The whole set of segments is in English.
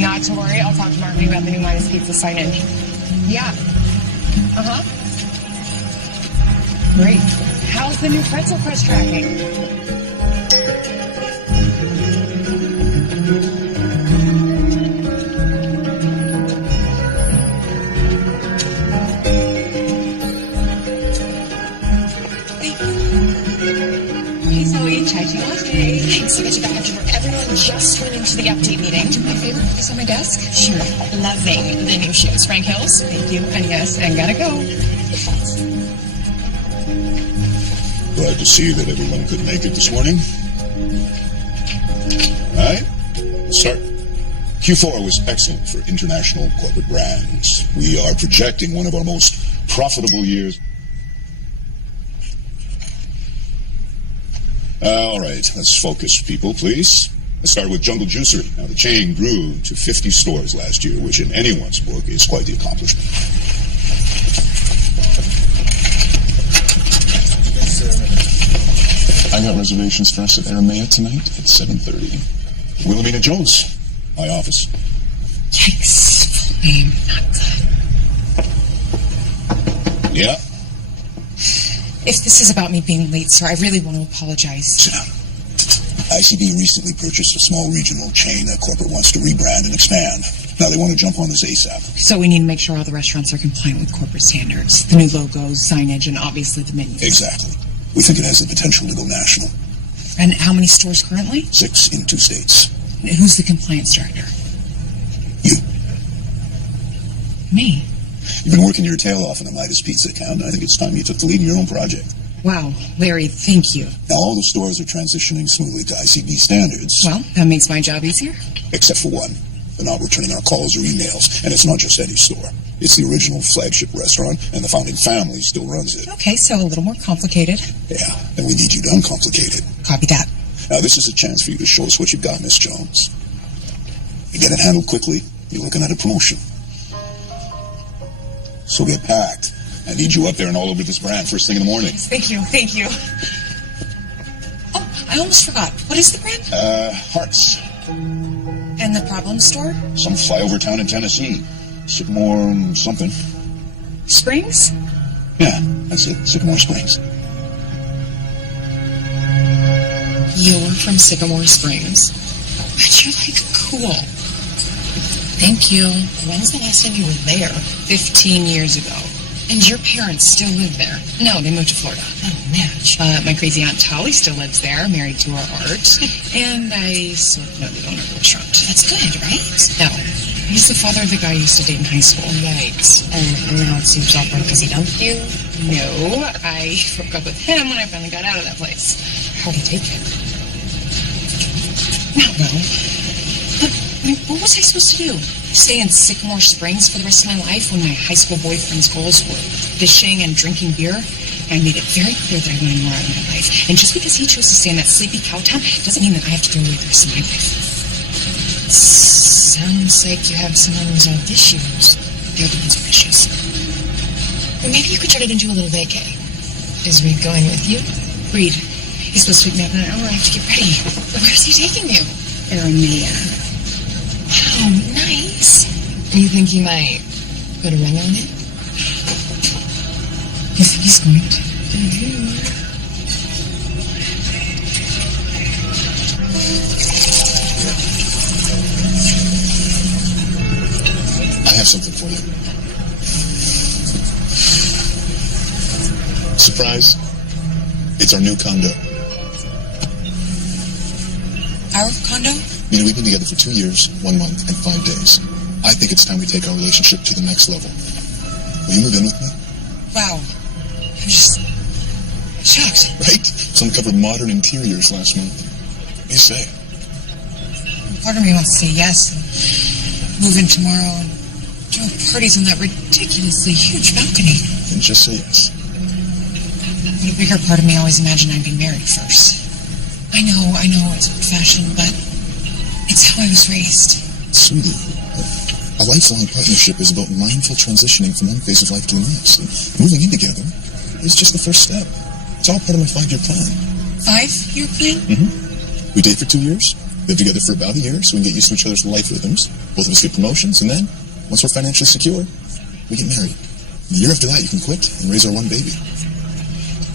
Not to worry. I'll talk to marketing about the new Minus Pizza signage. Yeah. Uh-huh. Great. How's the new pretzel press tracking? Thanks. I bet you got after everyone just went into the update meeting. Do my favorite focus on my desk? Sure. Loving the new shoes. Frank Hills? Thank you. And yes, and gotta go. Glad to see that everyone could make it this morning. All right, let's start. Q4 was excellent for international corporate brands. We are projecting one of our most profitable years. All right, let's focus, people, please. Let's start with Jungle Juicery. Now, the chain grew to 50 stores last year, which in anyone's book is quite the accomplishment. I got reservations for us at Aramea tonight at 7:30. Wilhelmina Jones, my office. Yikes. Full name, not good. Yeah? If this is about me being late, sir, I really want to apologize. Sit down. ICB recently purchased a small regional chain that corporate wants to rebrand and expand. Now they want to jump on this ASAP. So we need to make sure all the restaurants are compliant with corporate standards. The new logos, signage, and obviously the menus. Exactly. We think it has the potential to go national. And how many stores currently? 6 in 2 states. And who's the compliance director? You. Me? You've been working your tail off in the Midas Pizza account, and I think it's time you took the lead in your own project. Wow, Larry, thank you. Now, all the stores are transitioning smoothly to ICB standards. Well, that makes my job easier. Except for one. They're not returning our calls or emails, and it's not just any store. It's the original flagship restaurant, and the founding family still runs it. Okay, so a little more complicated. Yeah, and we need you to uncomplicate it. Copy that. Now, this is a chance for you to show us what you've got, Miss Jones. You get it handled quickly, you're looking at a promotion. So get packed. I need you up there and all over this brand first thing in the morning. Yes, thank you, thank you. Oh, I almost forgot. What is the brand? Hearts. And the problem store? Some flyover town in Tennessee. Sycamore something. Springs? Yeah, that's it. Sycamore Springs. You're from Sycamore Springs. But you're like cool. Thank you. When's the last time you were there? 15 years ago. And your parents still live there? No, they moved to Florida. Oh, man. My crazy Aunt Tolly still lives there, married to our Art. And I sort of know the owner of the restaurant. That's good, right? No. He's the father of the guy I used to date in high school. Right. And now it seems awkward because he dumped you? No. I broke up with him when I finally got out of that place. How'd he take it? Not well. But, I mean, what was I supposed to do? Stay in Sycamore Springs for the rest of my life when my high school boyfriend's goals were fishing and drinking beer? I made it very clear that I wanted more out of my life. And just because he chose to stay in that sleepy cow town doesn't mean that I have to deal with the rest of my life. Sounds like you have some unresolved issues. They're the ones with issues. Well, maybe you could turn it into a little vacay. Is Reed going with you? Reed. He's supposed to pick me up in an hour. I have to get ready. Where's he taking you? Aramea. Wow, nice. You think he might put a ring on it? You think he's going to? Mm-hmm. I have something for you. Surprise. It's our new condo. Our condo? You know, we've been together for 2 years, 1 month, and 5 days. I think it's time we take our relationship to the next level. Will you move in with me? Wow. I'm just shocked. Right? Some covered modern interiors last month. What do you say? Part of me wants to say yes and move in tomorrow and throw parties on that ridiculously huge balcony. Then just say yes. But a bigger part of me always imagined I'd be married first. I know, it's old-fashioned, but it's how I was raised. Sweetie, a lifelong partnership is about mindful transitioning from one phase of life to the next. And moving in together is just the first step. It's all part of my 5-year plan. 5-year plan? Mm-hmm. We date for 2 years, Live together for about a year so we can get used to each other's life rhythms. Both of us get promotions, and then, once we're financially secure, we get married. The year after that, you can quit and raise our one baby.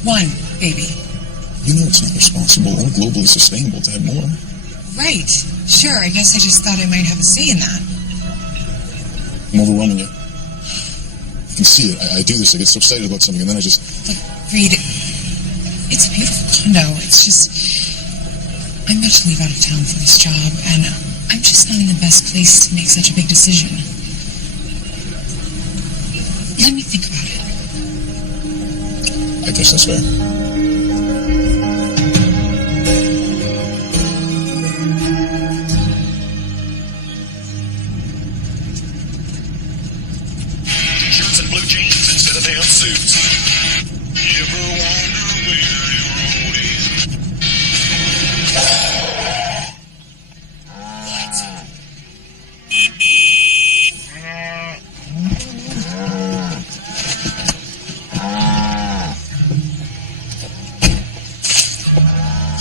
One baby. You know it's not responsible or globally sustainable to have more. Right. Sure, I guess I just thought I might have a say in that. I'm overwhelming you. You can see it. I do this. I get so excited about something, and then I just... Look, Reed, it's a beautiful condo. It's just... I'm about to leave out of town for this job, and I'm just not in the best place to make such a big decision. Let me think about it. I guess that's fair. T-shirts and blue jeans instead of damn suits. You ever wonder where your road is?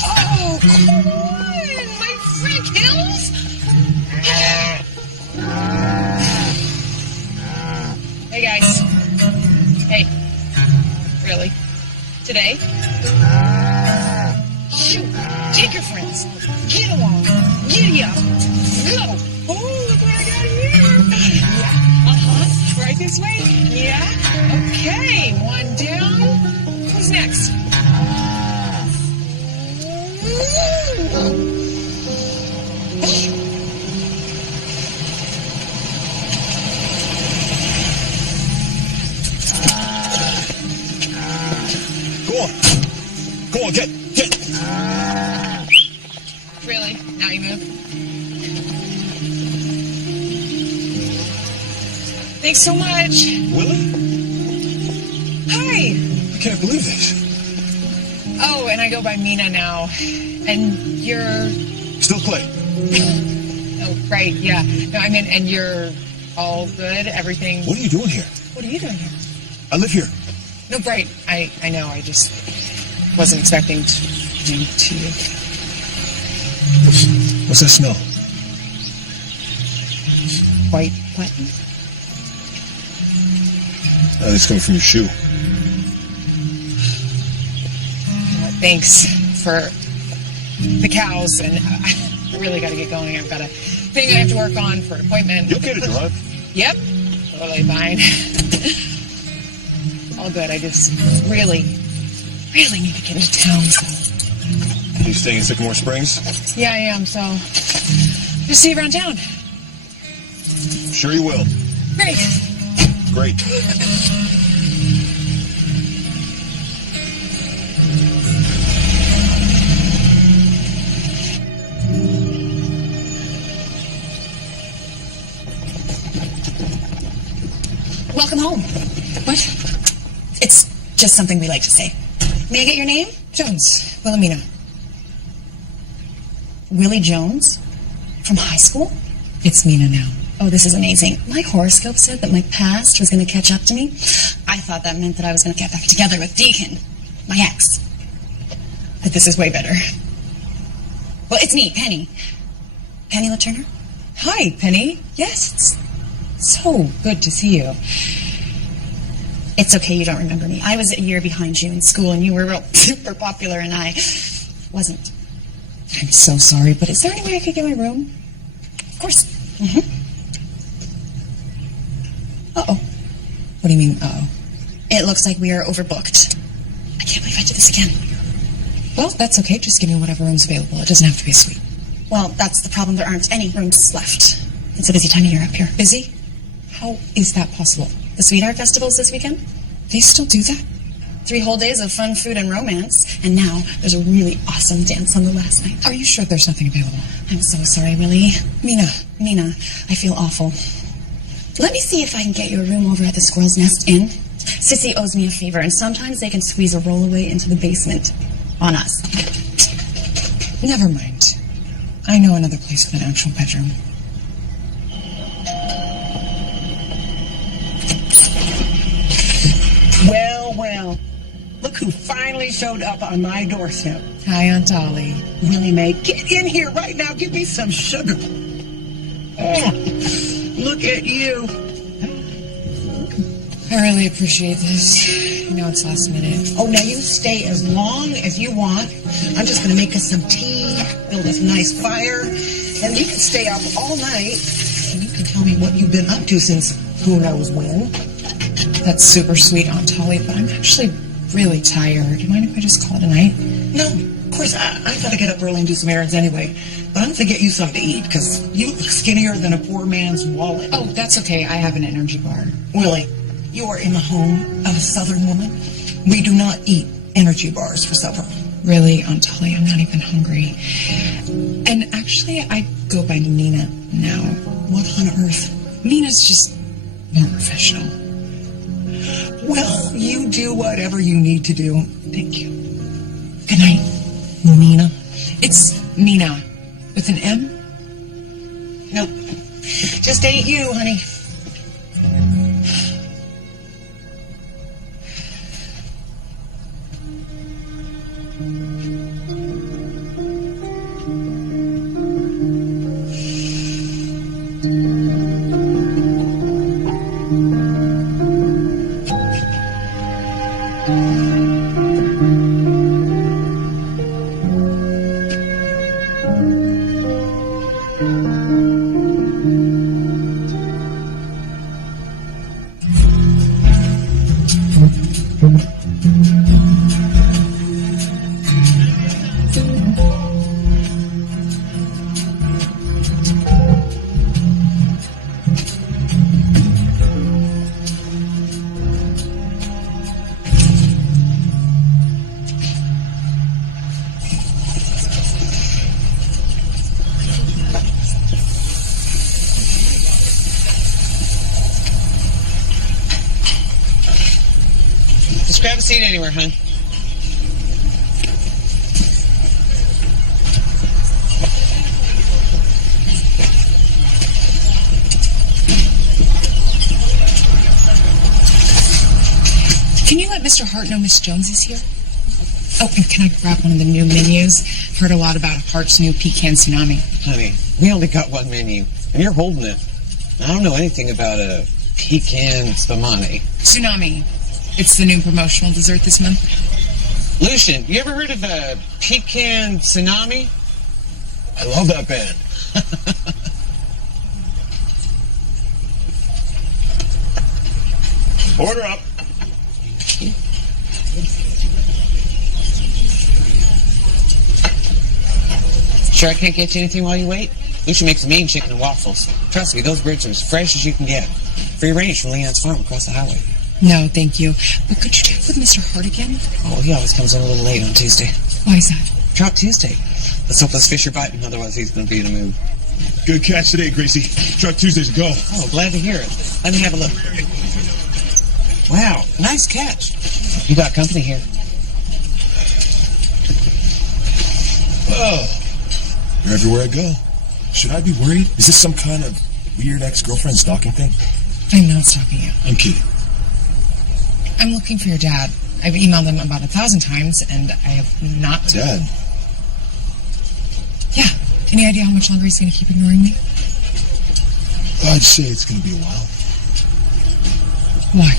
Oh, come on! My Frank Hills? Hey, guys. Hey. Really? Today? Shoot! Take your friends. Get along. Giddy up. Go! Oh, look what I got here! Yeah. Uh-huh. Right this way? Yeah? Okay. One down. Who's next? Go on. Go on, get. Really? Now you move? Thanks so much. Willie? Hi. I can't believe this. Oh, and I go by Mina now. And you're... Still Clay. Oh, right, yeah. No, I mean, and you're all good? Everything... What are you doing here? What are you doing here? I live here. No, right. I know. I just wasn't expecting to do to you. What's that smell? White button. It's coming from your shoe. Thanks for the cows, and I really got to get going. I've got a thing I have to work on for an appointment. You okay to drive? Yep, totally fine. All good. I just really need to get into town. So. You staying in Sycamore Springs? Yeah, I am. So just see you around town. Sure you will. Great. Great. Welcome home. What? It's just something we like to say. May I get your name? Jones. Wilhelmina. Willie Jones? From high school? It's Mina now. Oh, this is amazing. My horoscope said that my past was going to catch up to me. I thought that meant that I was going to get back together with Deacon, my ex. But this is way better. Well, it's me, Penny. Penny LaTurner? Hi, Penny. Yes, it's so good to see you. It's okay you don't remember me. I was a year behind you in school, and you were real super popular, and I wasn't. I'm so sorry, but is there any way I could get my room? Of course. Mm-hmm. Uh-oh. What do you mean, uh-oh? It looks like we are overbooked. I can't believe I did this again. Well, that's okay. Just give me whatever room's available. It doesn't have to be a suite. Well, that's the problem. There aren't any rooms left. It's a busy time of year up here. Busy? How is that possible? The Sweetheart Festival's this weekend. They still do that? 3 whole days of fun, food, and romance. And now there's a really awesome dance on the last night. Are you sure there's nothing available? I'm so sorry, Willie. Mina, I feel awful. Let me see if I can get you a room over at the Squirrel's Nest Inn. Sissy owes me a favor, and sometimes they can squeeze a rollaway into the basement on us. never mind. I know another place with an actual bedroom. Well, look Look who finally showed up on my doorstep. Hi, Aunt Dolly. Willie Mae, get in here right now. Give me some sugar. Oh, look at you. I really appreciate this. You know it's last minute. Oh, now you stay as long as you want. I'm just going to make us some tea, build us a nice fire, and you can stay up all night. And you can tell me what you've been up to since who knows when. That's super sweet, Aunt Dolly, but I'm actually really tired. Do you mind if I just call it a night? No, of course, I got to get up early and do some errands anyway. But I'm going to get you something to eat because you look skinnier than a poor man's wallet. Oh, that's okay. I have an energy bar. Willie, you are in the home of a Southern woman. We do not eat energy bars for supper. Really, Aunt Dolly, I'm not even hungry. And actually, I go by Nina now. What on earth? Nina's just more professional. Well, you do whatever you need to do. Thank you. Good night, Nina. It's Nina. With an M? Nope. Just ain't you, honey. Just grab a seat anywhere, hon. Can you let Mr. Hart know Miss Jones is here? Oh, and can I grab one of the new menus? I've heard a lot about Hart's new pecan tsunami. Honey, we only got one menu, and you're holding it. I don't know anything about a pecan tsunami. Tsunami. It's the new promotional dessert this month. Lucian, you ever heard of a pecan tsunami? I love that band. Order up. Sure I can't get you anything while you wait? Lucian makes mean chicken and waffles. Trust me, those birds are as fresh as you can get. Free range from Leon's farm across the highway. No, thank you. But could you check with Mr. Hart again? Oh, he always comes in a little late on Tuesday. Why is that? Drop Tuesday. Let's hope those fish are biting, otherwise he's going to be in a mood. Good catch today, Gracie. Truck Tuesday's a go. Oh, glad to hear it. Let me have a look. Wow, nice catch. You got company here. Oh, you're everywhere I go. Should I be worried? Is this some kind of weird ex-girlfriend stalking thing? I'm not stalking you. I'm kidding. I'm looking for your dad. I've emailed him about 1,000 times, and I have not... Dad? Yeah. Any idea how much longer he's going to keep ignoring me? I'd say it's going to be a while. Why?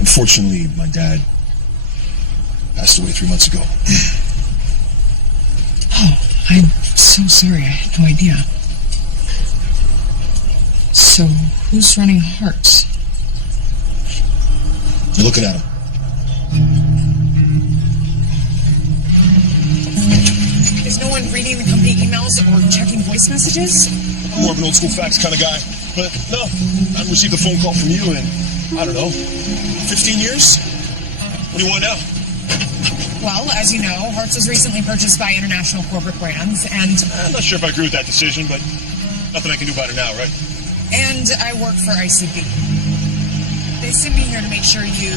Unfortunately, my dad passed away 3 months ago. Oh, I'm so sorry. I had no idea. So, who's running Hearts? You're looking at him. Is no one reading the company emails or checking voice messages? I'm more of an old school fax kind of guy. But no, I haven't received a phone call from you in, I don't know, 15 years? What do you want now? Well, as you know, Hearts was recently purchased by International Corporate Brands, and... I'm not sure if I agree with that decision, but nothing I can do about it now, right? And I work for ICB. They sent me here to make sure to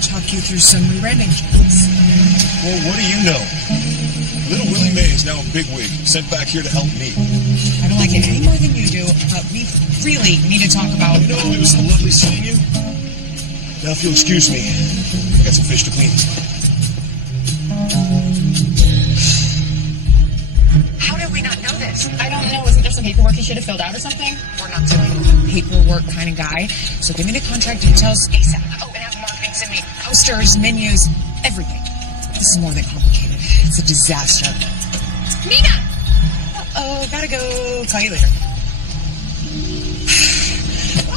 talk you through some rebranding changes. Well, what do you know? Little Willie Mae is now a bigwig, sent back here to help me. I don't like it any more than you do, but we really need to talk about... You know, it was lovely seeing you. Now, if you'll excuse me, got some fish to clean. How did we not know this? I don't know. Isn't there some paperwork he should have filled out or something? We're not doing a paperwork kind of guy. So give me the contract details ASAP. Oh, and have marketing send me posters, menus, everything. This is more than complicated. It's a disaster. Mina! Uh-oh, gotta go. Call you later.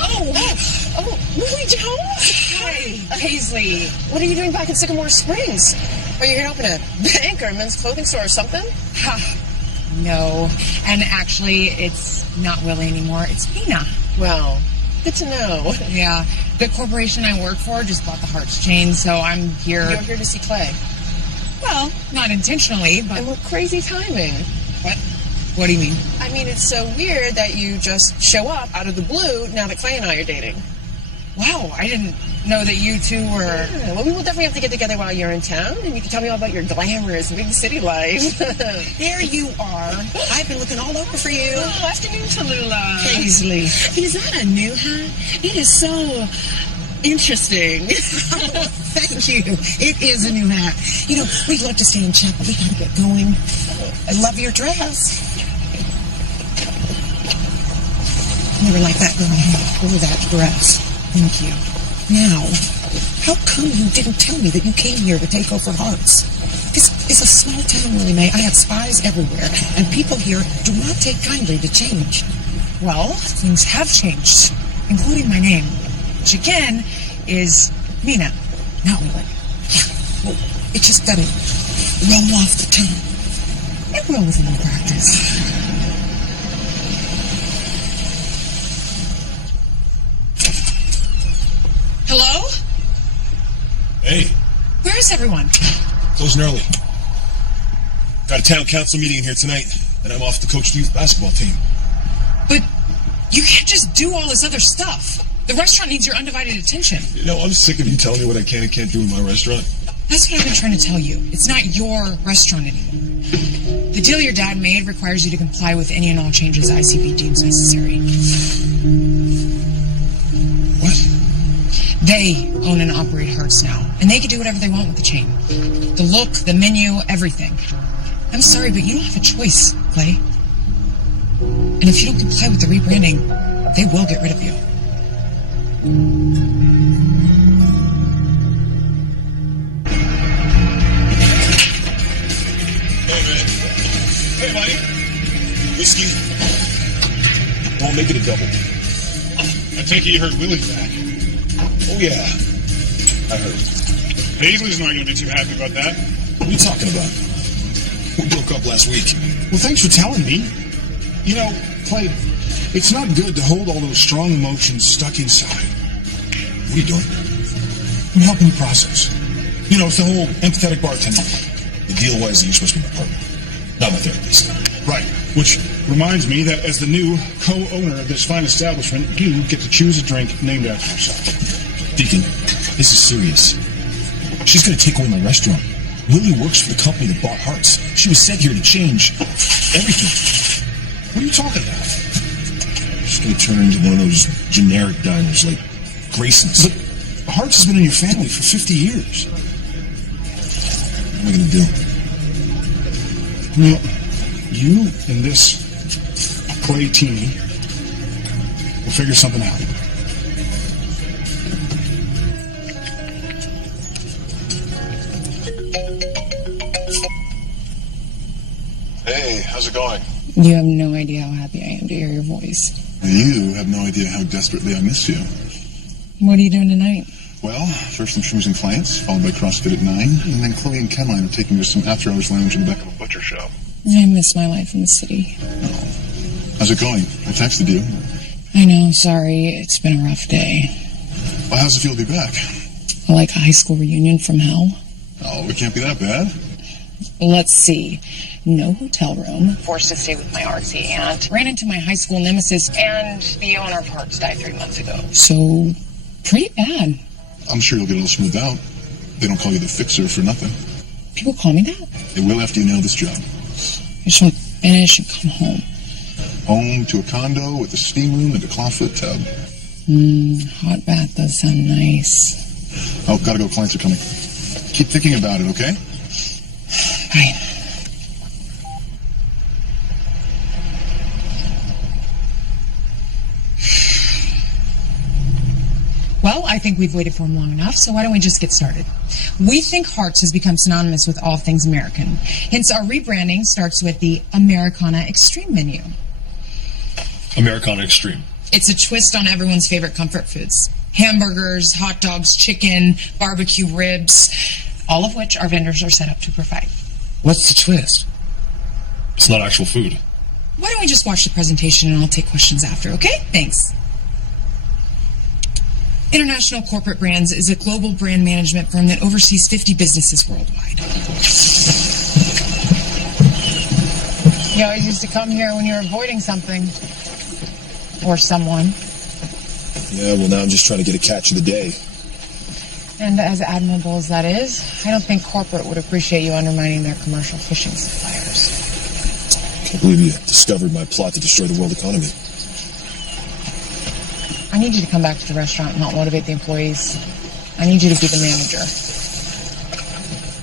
Oh, Lily Jones? Hi, Paisley. What are you doing back in Sycamore Springs? Are you here to open a bank or a men's clothing store or something? No. And actually, it's not Willie anymore. It's Mina. Well, good to know. Yeah. The corporation I work for just bought the Hearts chain, so I'm here. You're here to see Clay. Well, not intentionally, but... And what crazy timing. What? What do you mean? I mean, it's so weird that you just show up out of the blue now that Clay and I are dating. Wow, I didn't know that you two were... Yeah, well, we will definitely have to get together while you're in town, and you can tell me all about your glamorous big city life. There you are. I've been looking all over for you. Oh, afternoon, Tallulah. Paisley. Is that a new hat? It is so interesting. Thank you. It is a new hat. You know, we'd love to stay and chat, but we gotta get going. I love your dress. Never liked that girl or that dress. Thank you. Now, how come you didn't tell me that you came here to take over Hearts? This is a small town, Willie Mae. I have spies everywhere, and people here do not take kindly to change. Well, things have changed, including my name, which again is Mina, not Willie. Yeah, well, it just doesn't roll off the tongue. It will with a little practice. Hello? Hey, Where is everyone? closing early. Got a town council meeting in here tonight, and I'm off to coach the youth basketball team. But you can't just do all this other stuff. The restaurant needs your undivided attention. You know, I'm sick of you telling me what I can and can't do in my restaurant. That's what I've been trying to tell you. It's not your restaurant anymore. The deal your dad made requires you to comply with any and all changes ICB deems necessary. What? They own and operate Hearts now, and they can do whatever they want with the chain. The look, the menu, everything. I'm sorry, but you don't have a choice, Clay. And if you don't comply with the rebranding, they will get rid of you. Hey, man. Hey, buddy. Whiskey. Don't make it a double. I take it you heard Willie's back. Oh, yeah. I heard. Paisley's not going to be too happy about that. What are you talking about? We broke up last week. Well, thanks for telling me. You know, Clay, it's not good to hold all those strong emotions stuck inside. What are you doing? I'm helping you process. You know, it's the whole empathetic bartender. The deal was that you're supposed to be my partner, not my therapist. Right. Which reminds me that as the new co-owner of this fine establishment, you get to choose a drink named after yourself. Deacon, this is serious. She's going to take away my restaurant. Lily works for the company that bought Hearts. She was sent here to change everything. What are you talking about? She's going to turn her into one of those generic diners like Grayson's. But Hearts has been in your family for 50 years. What am I going to do? Well, you and this Clay teeny will figure something out. Hey, how's it going? You have no idea how happy I am to hear your voice. You have no idea how desperately I miss you. What are you doing tonight? Well, first some schmoozing clients, followed by CrossFit at 9, and then Chloe and Caroline are taking me to some after-hours lounge in the back of a butcher shop. I miss my life in the city. Oh. How's it going? I texted you. I know, sorry. It's been a rough day. Well, how's it feel to be back? Like a high school reunion from hell. Oh, it can't be that bad. Let's see. No hotel room. Forced to stay with my artsy aunt. Ran into my high school nemesis. And the owner of Hearts died 3 months ago. So, pretty bad. I'm sure you'll get it all smoothed out. They don't call you the fixer for nothing. People call me that? They will after you nail this job. I just want to finish and come home. Home to a condo with a steam room and a clawfoot tub. Hot bath does sound nice. Oh, gotta go. Clients are coming. Keep thinking about it, okay? Bye. Well, I think we've waited for him long enough, so why don't we just get started? We think Hearts has become synonymous with all things American. Hence, our rebranding starts with the Americana Extreme menu. Americana Extreme. It's a twist on everyone's favorite comfort foods. Hamburgers, hot dogs, chicken, barbecue ribs, all of which our vendors are set up to provide. What's the twist? It's not actual food. Why don't we just watch the presentation and I'll take questions after, okay? Thanks. International Corporate Brands is a global brand management firm that oversees 50 businesses worldwide. You always used to come here when you were avoiding something. Or someone. Yeah, well, now I'm just trying to get a catch of the day. And as admirable as that is, I don't think corporate would appreciate you undermining their commercial fishing suppliers. Can't believe you discovered my plot to destroy the world economy. I need you to come back to the restaurant and help motivate the employees. I need you to be the manager.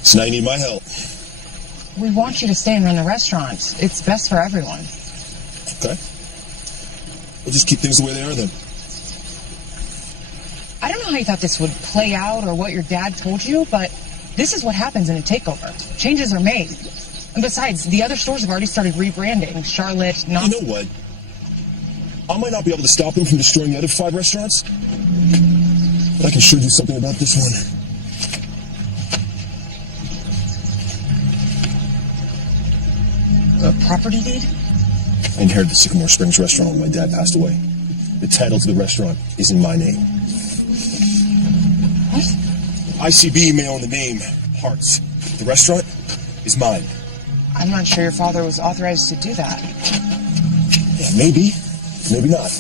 So now you need my help. We want you to stay and run the restaurant. It's best for everyone. Okay. We'll just keep things the way they are then. I don't know how you thought this would play out or what your dad told you, but this is what happens in a takeover. Changes are made. And besides, the other stores have already started rebranding. Charlotte, not... You know what? I might not be able to stop them from destroying the other 5 restaurants, but I can sure do something about this one. A property deed? I inherited the Sycamore Springs restaurant when my dad passed away. The title to the restaurant is in my name. What? ICB may own the name Hearts. The restaurant is mine. I'm not sure your father was authorized to do that. Yeah, maybe. Maybe not.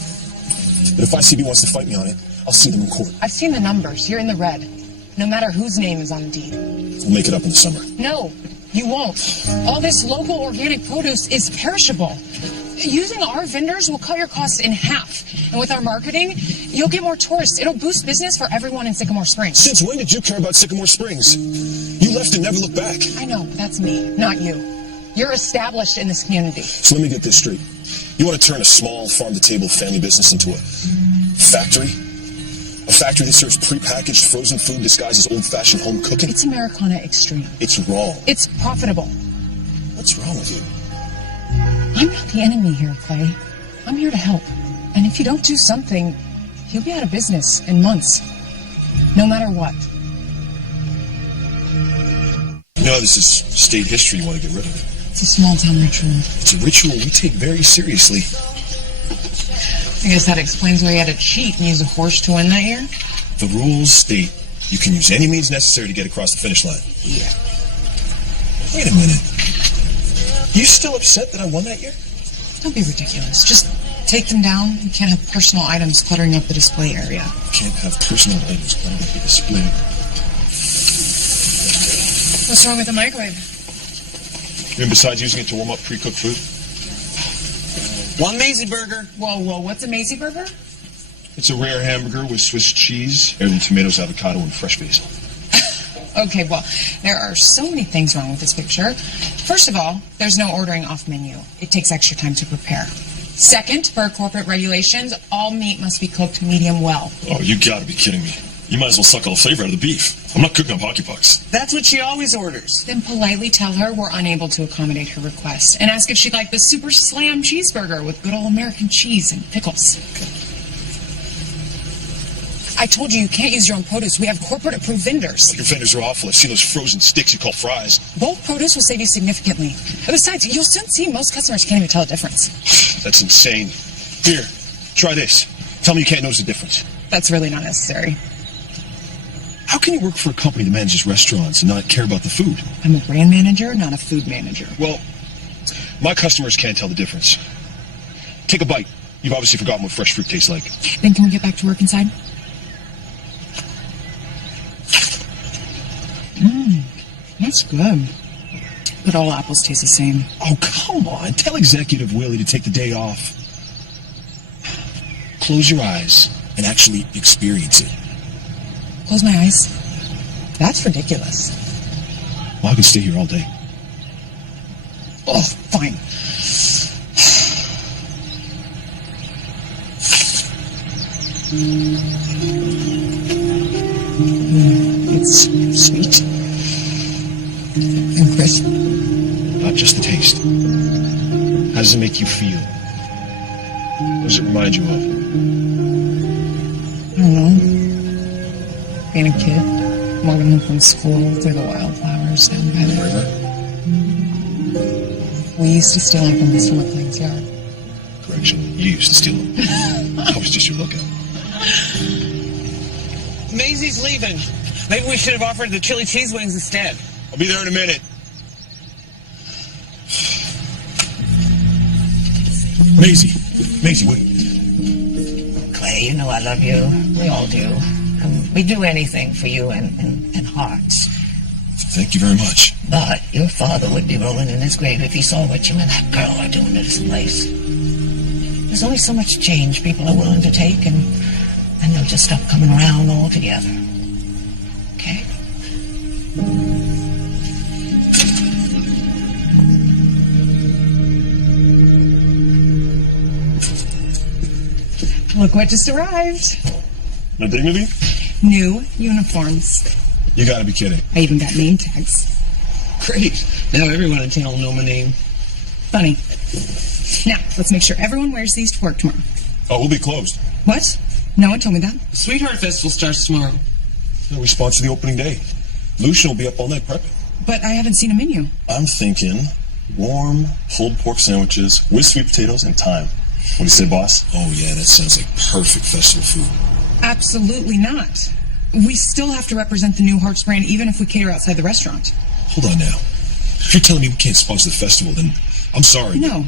But if ICB wants to fight me on it, I'll see them in court. I've seen the numbers. You're in the red. No matter whose name is on the deed. We'll make it up in the summer. No, you won't. All this local organic produce is perishable. Using our vendors will cut your costs in half. And with our marketing, you'll get more tourists. It'll boost business for everyone in Sycamore Springs. Since when did you care about Sycamore Springs? You left and never looked back. I know, that's me, not you. You're established in this community. So let me get this straight. You want to turn a small farm-to-table family business into a factory? A factory that serves prepackaged frozen food disguised as old-fashioned home cooking? It's Americana Extreme. It's wrong. It's profitable. What's wrong with you? I'm not the enemy here, Clay. I'm here to help. And if you don't do something, you'll be out of business in months. No matter what. You know, this is state history you want to get rid of. It's a small-town ritual. It's a ritual we take very seriously. I guess that explains why you had to cheat and use a horse to win that year? The rules state you can use any means necessary to get across the finish line. Yeah. Wait a minute. You still upset that I won that year? Don't be ridiculous. Just take them down. You can't have personal items cluttering up the display area. You can't have personal items cluttering up the display. What's wrong with the microwave? You mean besides using it to warm up pre-cooked food? One Maisie burger. Whoa, what's a Maisie burger? It's a rare hamburger with Swiss cheese, heirloom tomatoes, avocado, and fresh basil. Okay, well, there are so many things wrong with this picture. First of all, there's no ordering off menu. It takes extra time to prepare. Second, per corporate regulations, all meat must be cooked medium well. Oh, you gotta be kidding me. You might as well suck all the flavor out of the beef. I'm not cooking up hockey pucks. That's what she always orders. Then politely tell her we're unable to accommodate her request and ask if she'd like the Super Slam cheeseburger with good old American cheese and pickles. I told you can't use your own produce. We have corporate-approved vendors. Your vendors are awful. I've seen those frozen sticks you call fries. Bulk produce will save you significantly. Besides, you'll soon see most customers can't even tell the difference. That's insane. Here, try this. Tell me you can't notice the difference. That's really not necessary. How can you work for a company that manages restaurants and not care about the food? I'm a brand manager, not a food manager. Well, my customers can't tell the difference. Take a bite. You've obviously forgotten what fresh fruit tastes like. Then can we get back to work inside? That's good. But all apples taste the same. Oh, come on. Tell Executive Willie to take the day off. Close your eyes and actually experience it. Close my eyes? That's ridiculous. Well, I can stay here all day. Oh, fine. It's sweet and crisp. Not just the taste. How does it make you feel? What does it remind you of? I don't know. Being a kid, walking home from school through the wildflowers down by the river. We used to steal them from Mr. McLean's yard. Correction, you used to steal them. I was just your lookout. Maisie's leaving. Maybe we should have offered the chili cheese wings instead. I'll be there in a minute. Maisie, wait. Clay, you know I love you. We all do. We'd do anything for you and Hearts. Thank you very much. But your father would be rolling in his grave if he saw what you and that girl are doing to this place. There's only so much change people are willing to take, and they'll just stop coming around altogether. Okay? Look what just arrived. No dignity? New uniforms. You gotta be kidding. I even got name tags. Great. Now everyone in town will know my name. Funny. Now, let's make sure everyone wears these to work tomorrow. Oh, we'll be closed. What? No one told me that. The Sweetheart Festival starts tomorrow. No, we sponsor the opening day. Lucian will be up all night prepping. But I haven't seen a menu. I'm thinking warm, pulled pork sandwiches with sweet potatoes and thyme. What do you say, boss? Oh, yeah, that sounds like perfect festival food. Absolutely not. We still have to represent the New Hearts brand even if we cater outside the restaurant. Hold on now. If you're telling me we can't sponsor the festival, then I'm sorry. No.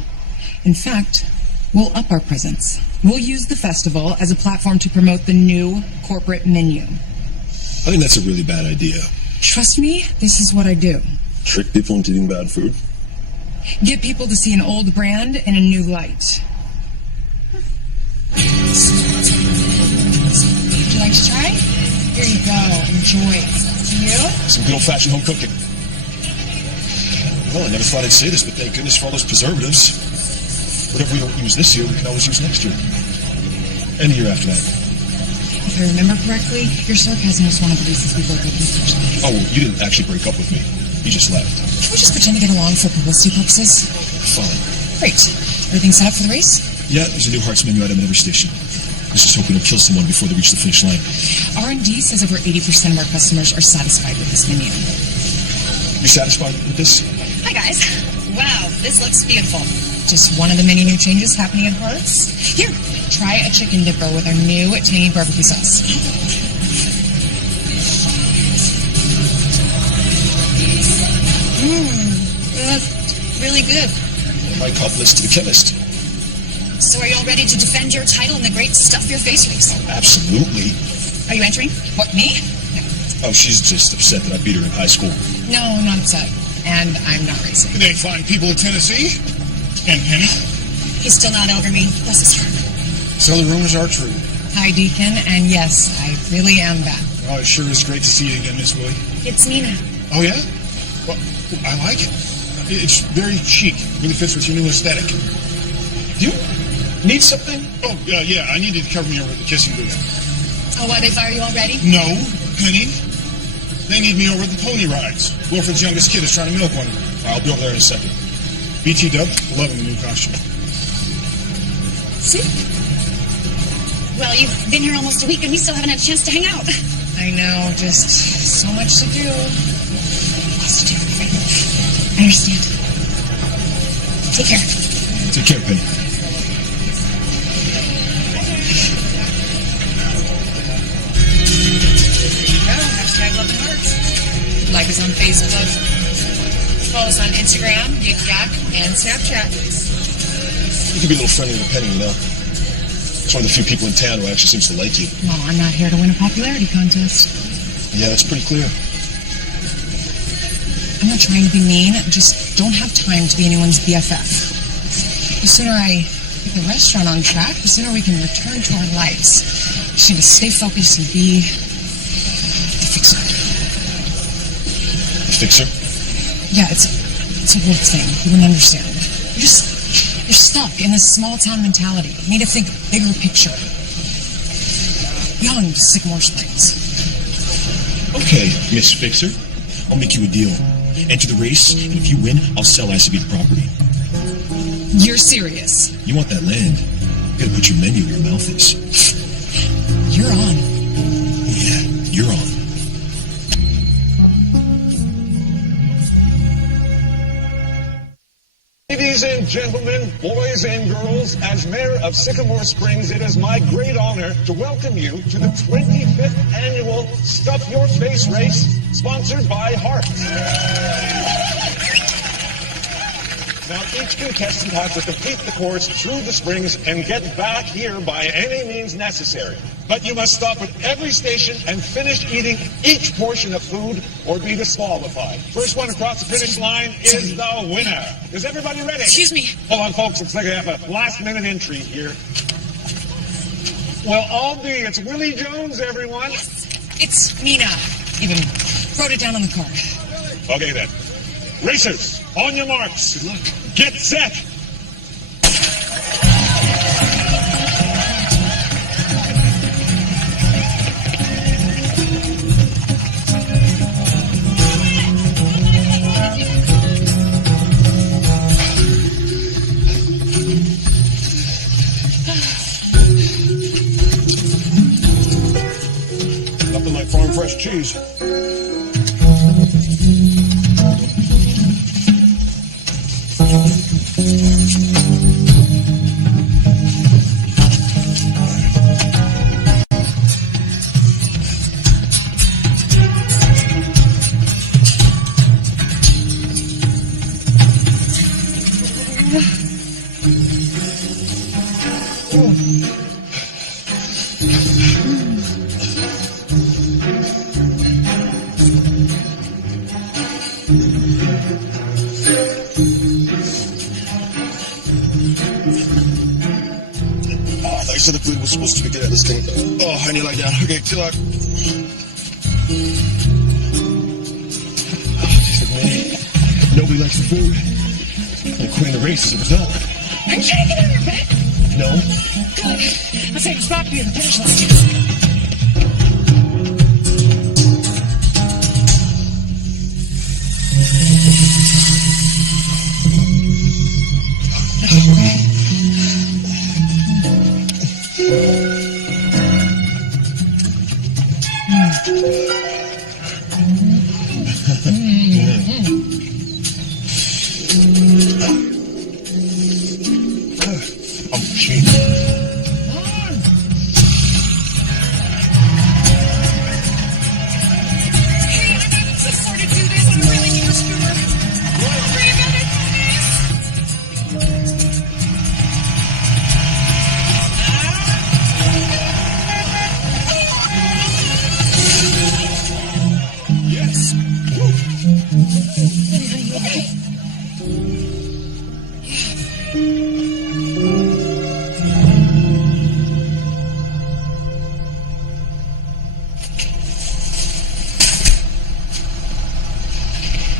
In fact, we'll up our presence. We'll use the festival as a platform to promote the new corporate menu. I think that's a really bad idea. Trust me, this is what I do. Trick people into eating bad food? Get people to see an old brand in a new light. Would you like to try? Here you go. Enjoy. You? Some good old-fashioned home cooking. Well, I never thought I'd say this, but thank goodness for all those preservatives. Whatever we don't use this year, we can always use next year. And the year after that. If I remember correctly, your sarcasm was one of the reasons we broke up in the first place. Oh, well, you didn't actually break up with me. You just left. Can we just pretend to get along for publicity purposes? Fine. Great. Everything set up for the race? Yeah, there's a new Hearts menu item at every station. Let's just hope we don't kill someone before they reach the finish line. R&D says over 80% of our customers are satisfied with this menu. You satisfied with this? Hi, guys. Wow, this looks beautiful. Just one of the many new changes happening at Hearts. Here, try a chicken dipper with our new tangy barbecue sauce. That's really good. My compliments to the chemist. So are you all ready to defend your title in the great Stuff Your Face race? Absolutely. Are you entering? What, me? Oh, she's just upset that I beat her in high school. No, I'm not upset. And I'm not racing. They fine people of Tennessee? And Penny? He's still not over me. Bless his heart. So the rumors are true. Hi, Deacon, and yes, I really am back. Oh, it sure is great to see you again, Miss Willie. It's Nina. Oh, yeah? Well, I like it. It's very chic. Really fits with your new aesthetic. Do you need something? Oh, yeah, I needed to cover me over at the kissing booth. Oh, why, they fire you already? No, Penny. They need me over at the pony rides. Wilfred's youngest kid is trying to milk one of them. I'll be over there in a second. BT Dub, loving the new costume. See? Well, you've been here almost a week and we still haven't had a chance to hang out. I know, just so much to do. Lots to do. I understand. Take care. Take care, Penny. Love and Hearts. Like us on Facebook. Follow us on Instagram, Yik Yak, and Snapchat. You can be a little friendly with Penny, you know. It's one of the few people in town who actually seems to like you. Well, I'm not here to win a popularity contest. Yeah, that's pretty clear. I'm not trying to be mean. I just don't have time to be anyone's BFF. The sooner I get the restaurant on track, the sooner we can return to our lives. Just need to stay focused and be the fixer. The fixer? Yeah, it's a work thing. You wouldn't understand. You're stuck in this small town mentality. You need to think bigger picture. Beyond Sycamore Springs. Okay, Miss Fixer. I'll make you a deal. Enter the race, and if you win, I'll sell ICB the property. You're serious? You want that land? You gotta put your menu where your mouth is. You're on. Yeah, you're on. Ladies and gentlemen, boys and girls, as mayor of Sycamore Springs, it is my great honor to welcome you to the 25th annual Stuff Your Face race, sponsored by Hearts. Now, each contestant has to complete the course through the springs and get back here by any means necessary. But you must stop at every station and finish eating each portion of food or be disqualified. First one across the finish line is the winner. Is everybody ready? Excuse me. Hold on, folks. Looks like I have a last-minute entry here. Well, it's Willie Jones, everyone. Yes, it's Mina. Even wrote it down on the card. Okay, then. Racers, on your marks. Good luck. Get set. Nothing like farm fresh cheese. So the food was supposed to be good at this thing. Oh, I need to lie down. Okay, chill out. Nobody likes the food. And quitting the race as a result. Are you trying to get out of your bed? No. Good. Let's say it's back to you at the finish line.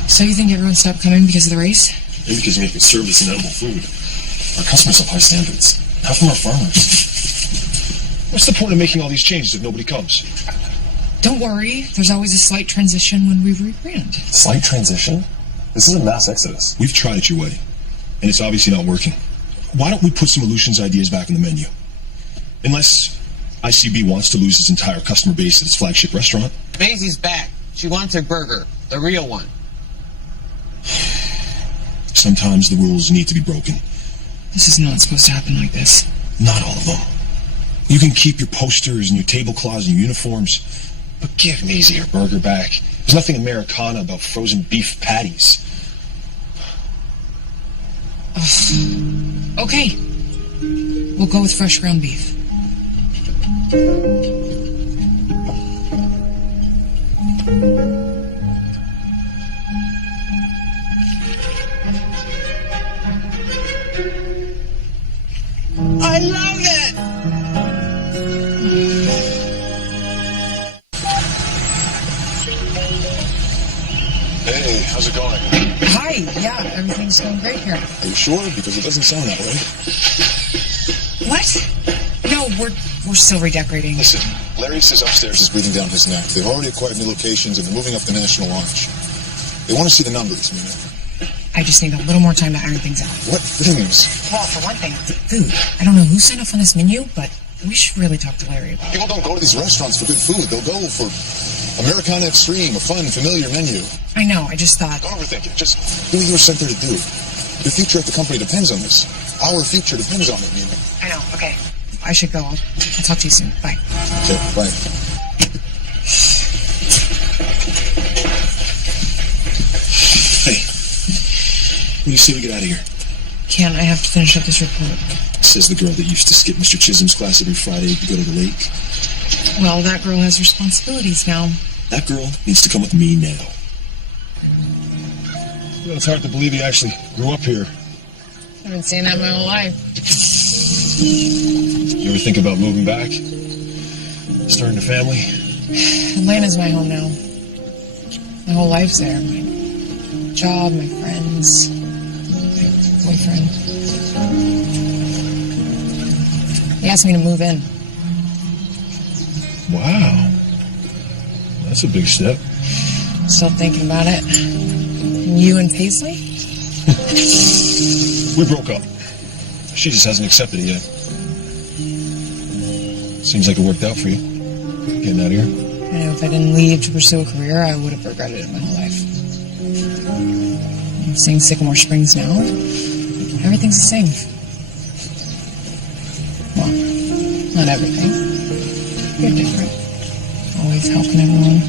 So you think everyone stopped coming because of the race? Maybe because you make it serve as an edible food. Our customers have high standards. Half of them are farmers. What's the point of making all these changes if nobody comes? Don't worry. There's always a slight transition when we rebrand. Slight transition? This is a mass exodus. We've tried it your way, and it's obviously not working. Why don't we put some Aleutians ideas back on the menu? Unless ICB wants to lose its entire customer base at its flagship restaurant. Maisie's back. She wants her burger, the real one. Sometimes the rules need to be broken. This is not supposed to happen like this. Not all of them. You can keep your posters and your tablecloths and your uniforms, but give Maisie her burger back. There's nothing Americana about frozen beef patties. Okay. We'll go with fresh ground beef. I love it! Hey, how's it going? everything's going great here. Are you sure? Because it doesn't sound that way. What? No, we're still redecorating. Listen, Larry says upstairs is breathing down his neck. They've already acquired new locations and they're moving up the National Arch. They want to see the numbers, Mina. I just need a little more time to iron things out. What things? Well, for one thing, food. I don't know who signed off on this menu, but we should really talk to Larry about it. People don't go to these restaurants for good food. They'll go for Americana Extreme, a fun, familiar menu. I know, I just thought... Don't overthink it. Just do what you were sent there to do. Your future at the company depends on this. Our future depends on it, Mina. I know, okay. I should go. I'll talk to you soon. Bye. Okay, bye. Hey, what do you say we get out of here? Can't. I have to finish up this report. Says the girl that used to skip Mr. Chisholm's class every Friday to go to the lake. Well, that girl has responsibilities now. That girl needs to come with me now. Well, it's hard to believe he actually grew up here. I've been saying that my whole life. You ever think about moving back? Starting a family? Atlanta's my home now. My whole life's there. My job, my friends, my boyfriend. He asked me to move in. Wow. That's a big step. Still thinking about it. You and Paisley? We broke up. She just hasn't accepted it yet. Seems like it worked out for you. Getting out of here. I know if I didn't leave to pursue a career, I would have regretted it my whole life. I'm seeing Sycamore Springs now. Everything's the same. Well, not everything. You're different. Always helping everyone.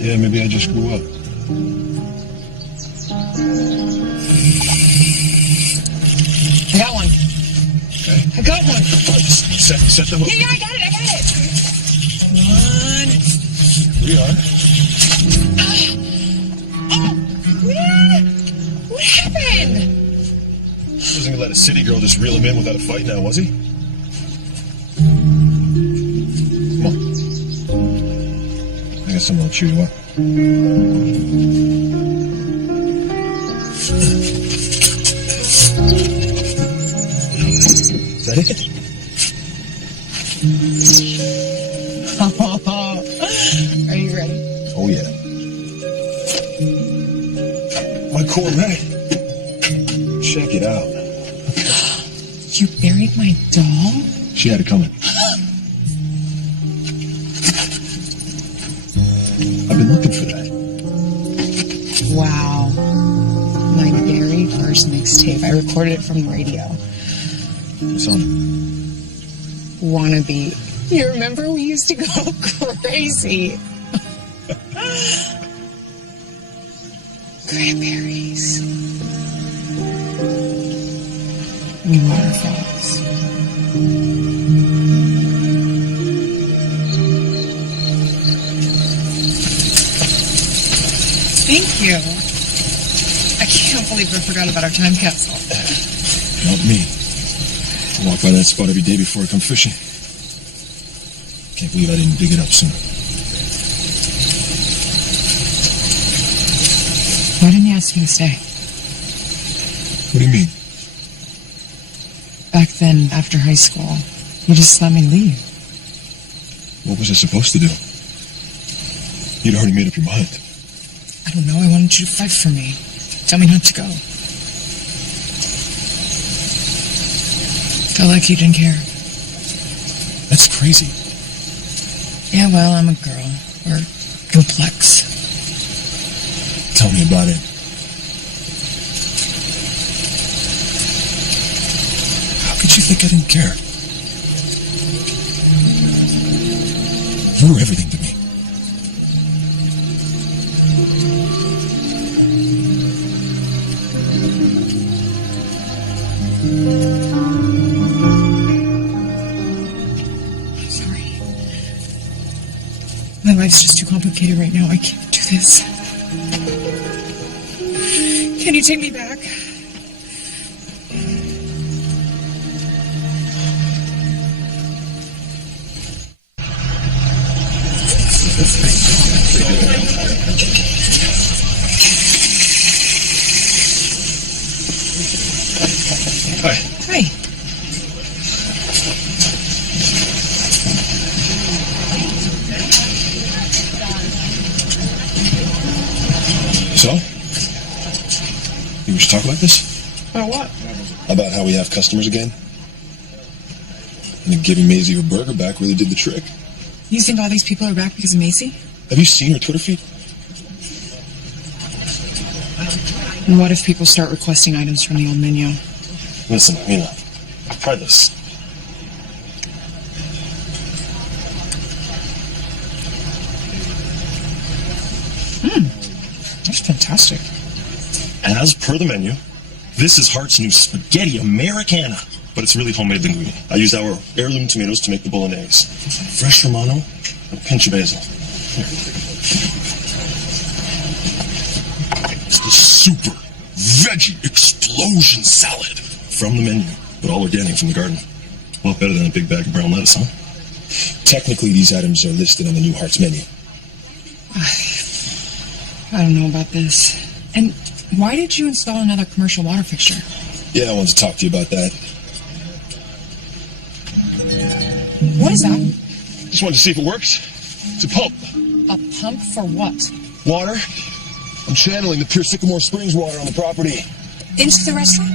Yeah, maybe I just grew up. I got one. Okay. I got one. Set the hook. Yeah, I got it. Come on. We are. What happened? He wasn't gonna let a city girl just reel him in without a fight now, was he? Come on. I got something that'll cheer you up. Is that it? Are you ready? Oh, yeah. My Corvette. Check it out. You buried my doll? She had it coming. I've been looking for that. Wow. My very first mixtape. I recorded it from the radio. What's on it? Wannabe. You remember we used to go crazy. Cranberries. And waterfalls. Thank you. I can't believe I forgot about our time capsule. Not me. I walk by that spot every day before I come fishing. Can't believe I didn't dig it up sooner. Why didn't you ask me to stay? What do you mean? Back then, after high school, you just let me leave. What was I supposed to do? You'd already made up your mind. I don't know. I wanted you to fight for me. Tell me not to go. Felt like you didn't care. That's crazy. Yeah, well, I'm a girl. Or complex. Tell me about it. How could you think I didn't care? You were everything to me. I'm sorry. My life's just too complicated right now. I can't do this. Can you take me back? about this? About what? About how we have customers again? And giving Maisie her burger back really did the trick. You think all these people are back because of Macy? Have you seen her Twitter feed? And what if people start requesting items from the old menu? Listen, Mina, try this. That's fantastic. As per the menu, this is Hart's new spaghetti Americana. But it's really homemade linguine. I used our heirloom tomatoes to make the bolognese. Fresh Romano, and a pinch of basil. Here. It's the super veggie explosion salad from the menu, but all organic from the garden. A lot better than a big bag of brown lettuce, huh? Technically, these items are listed on the new Hart's menu. I don't know about this. And why did you install another commercial water fixture? Yeah, I wanted to talk to you about that. What is that? Just wanted to see if it works. It's a pump. A pump for what? Water. I'm channeling the pure Sycamore Springs water on the property. Into the restaurant?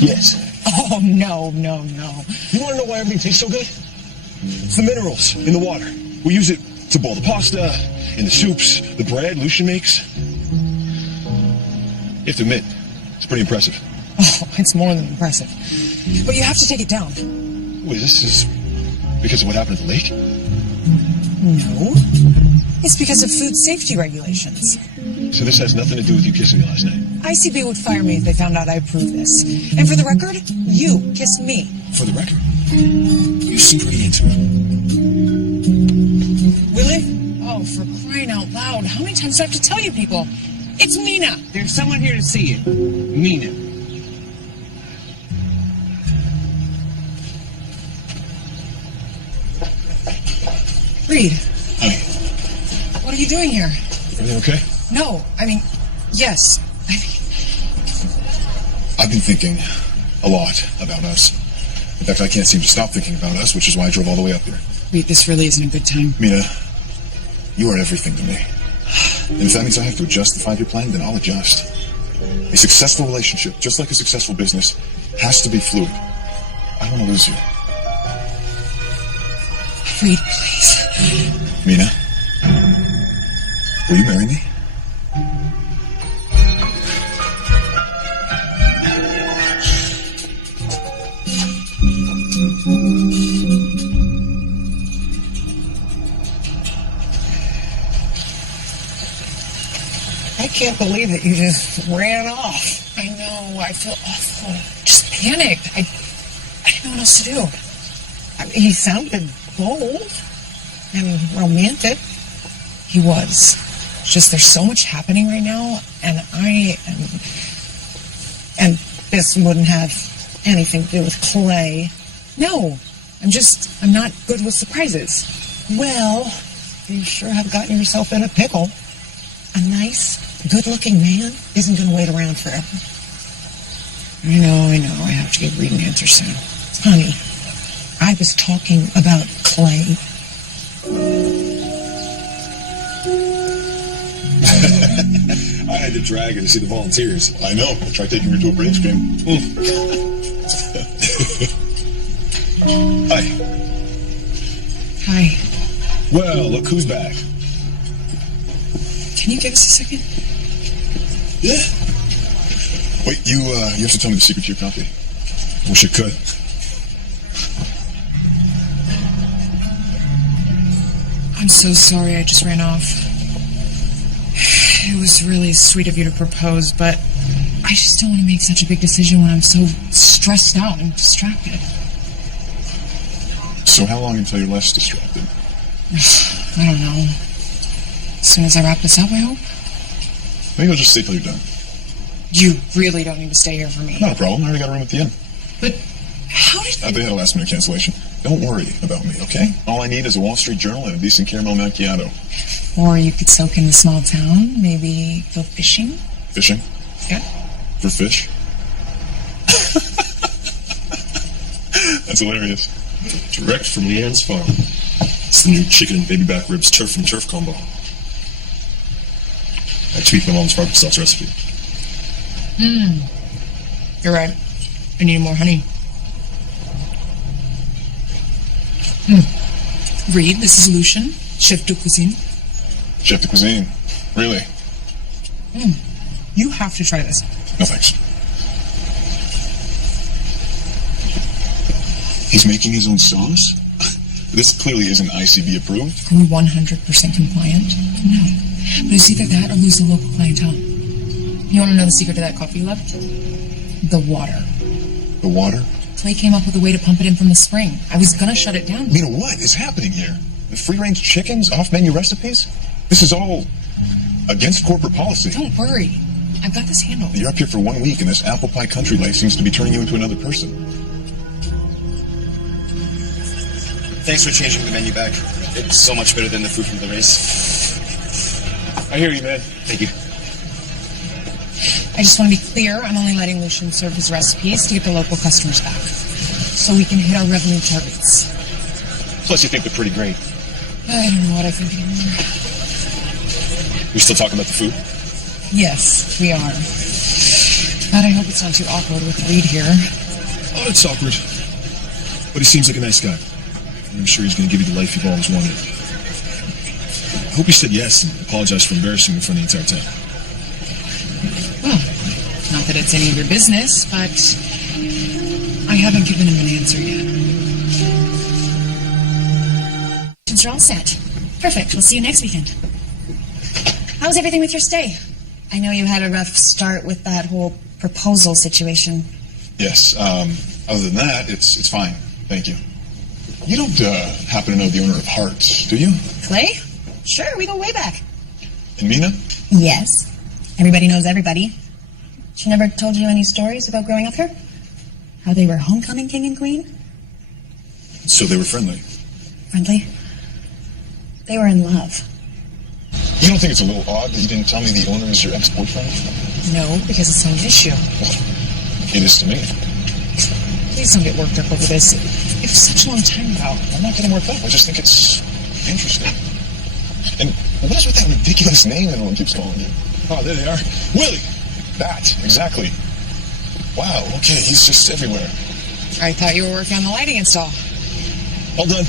Yes. Oh, no. You want to know why everything tastes so good? It's the minerals in the water. We use it to boil the pasta, in the soups, the bread Lucian makes. You have to admit, it's pretty impressive. Oh, it's more than impressive. But you have to take it down. Wait, this is because of what happened at the lake? No. It's because of food safety regulations. So this has nothing to do with you kissing me last night? ICB would fire me if they found out I approved this. And for the record, you kissed me. For the record, you seem pretty into it. Really? Oh, for crying out loud. How many times do I have to tell you people? It's Mina. There's someone here to see you. Mina. Reed, Honey, what are you doing here? everything okay? No, I mean, yes. I've been thinking a lot about us. In fact, I can't seem to stop thinking about us, which is why I drove all the way up here. Reed, this really isn't a good time. Mina, you are everything to me. And if that means I have to adjust the 5-year plan, then I'll adjust. A successful relationship, just like a successful business, has to be fluid. I don't want to lose you. Reed, please. Mina, will you marry me? I can't believe that you just ran off. I know, I feel awful. Just panicked. I didn't know what else to do. I mean, he sounded bold and romantic. He was. It's just there's so much happening right now, and And this wouldn't have anything to do with Clay. No, I'm not good with surprises. Well, you sure have gotten yourself in a pickle. A nice, good-looking man isn't going to wait around forever. I know. I have to give Reed an answer soon. Honey, I was talking about Clay. I had to drag her to see the volunteers. I know. I tried taking her to a brain scream. Hi. Hi. Well, look who's back. Can you give us a second? Yeah. Wait, you have to tell me the secret to your coffee. Wish you could. I'm so sorry I just ran off. It was really sweet of you to propose, but I just don't want to make such a big decision when I'm so stressed out and distracted. So how long until you're less distracted? I don't know. As soon as I wrap this up, I hope. Maybe I'll just stay till you're done. You really don't need to stay here for me. Not a problem. I already got a room at the inn. But how did They had a last-minute cancellation. Don't worry about me, okay? All I need is a Wall Street Journal and a decent caramel macchiato. Or you could soak in the small town, maybe go fishing. Fishing? Yeah. For fish? That's hilarious. Direct from Leanne's farm. It's the new chicken and baby back ribs turf and turf combo. I tweaked my mom's barbecue sauce recipe. You're right. I need more honey. Reed, this is Lucian, chef de cuisine. Chef de cuisine. Really? You have to try this. No thanks. He's making his own sauce? This clearly isn't ICB approved. Are we 100% compliant? No. But it's either that or lose the local clientele. You want to know the secret to that coffee love? The water. The water? Clay came up with a way to pump it in from the spring. I was gonna shut it down. Mina, what is happening here? The free-range chickens, off-menu recipes? This is all against corporate policy. Don't worry. I've got this handled. You're up here for 1 week, and this apple pie country life seems to be turning you into another person. Thanks for changing the menu back. It's so much better than the food from the race. I hear you, man. Thank you. I just want to be clear, I'm only letting Lucian serve his recipes to get the local customers back. So we can hit our revenue targets. Plus, you think they're pretty great. I don't know what I think anymore. We still talking about the food? Yes, we are. But I hope it's not too awkward with Reed here. Oh, it's awkward. But he seems like a nice guy. I'm sure he's going to give you the life you've always wanted. I hope you said yes and apologize for embarrassing me in front of the entire town. Well, not that it's any of your business, but I haven't given him an answer yet. You're all set. Perfect. We'll see you next weekend. How's everything with your stay? I know you had a rough start with that whole proposal situation. Yes, other than that, it's fine. Thank you. You don't happen to know the owner of Hearts, do you? Clay? Sure, we go way back. And Mina? Yes. Everybody knows everybody. She never told you any stories about growing up here? How they were homecoming king and queen? So they were friendly. Friendly? They were in love. You don't think it's a little odd that you didn't tell me the owner is your ex-boyfriend? No, because it's not an issue. Well, it is to me. Please don't get worked up over this. It was such a long time ago. I'm not getting worked up. I just think it's interesting. And what is with that ridiculous name everyone keeps calling you? Oh, there they are. Willie! That, exactly. Wow, okay, he's just everywhere. I thought you were working on the lighting install. All done.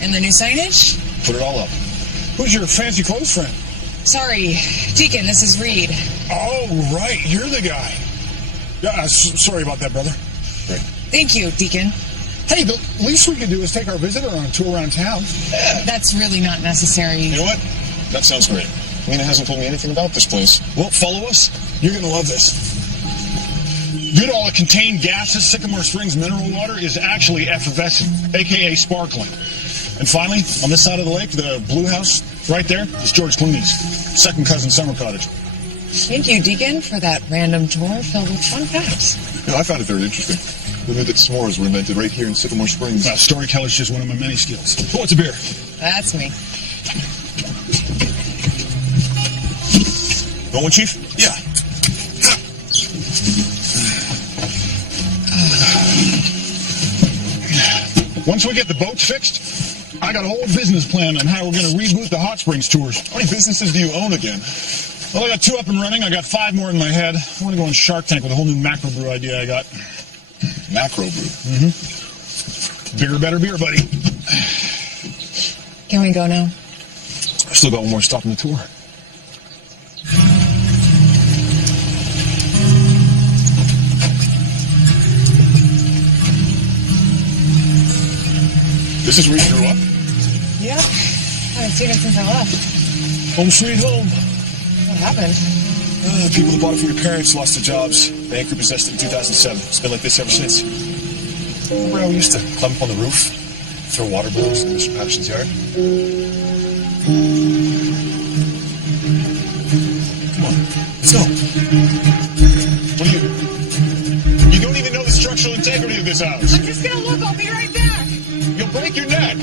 And the new signage? Put it all up. Who's your fancy clothes friend? Sorry, Deacon, this is Reed. Oh, right. You're the guy. Yeah, sorry about that, brother. Great. Thank you, Deacon. Hey, the least we could do is take our visitor on a tour around town. That's really not necessary. You know what? That sounds great. Mina hasn't told me anything about this place. Well, follow us. You're going to love this. Good all the contained gases, Sycamore Springs mineral water is actually effervescent, a.k.a. sparkling. And finally, on this side of the lake, the blue house right there is George Clooney's second cousin summer cottage. Thank you, Deacon, for that random tour filled with fun facts. You know, I found it very interesting. Who knew that s'mores were invented right here in Sycamore Springs? Storyteller's just one of my many skills. Oh, it's a beer. That's me. Want one, Chief? Yeah. Once we get the boats fixed, I got a whole business plan on how we're going to reboot the Hot Springs tours. How many businesses do you own again? Well, I got 2 up and running. I got 5 more in my head. I want to go on Shark Tank with a whole new macro brew idea I got. Macro brew? Mm-hmm. Bigger, better beer, buddy. Can we go now? I've still got one more stop on the tour. This is where you grew up? Yeah. I haven't seen it since I left. Home sweet home. What happened? People that bought it from your parents lost their jobs. Bank repossessed it in 2007. It's been like this ever since. Remember how we used to climb up on the roof, throw water balloons in Mr. Patterson's yard? Come on, let's go. What do you don't even know the structural integrity of this house. I'm just gonna look. I'll be right back. You'll break your neck.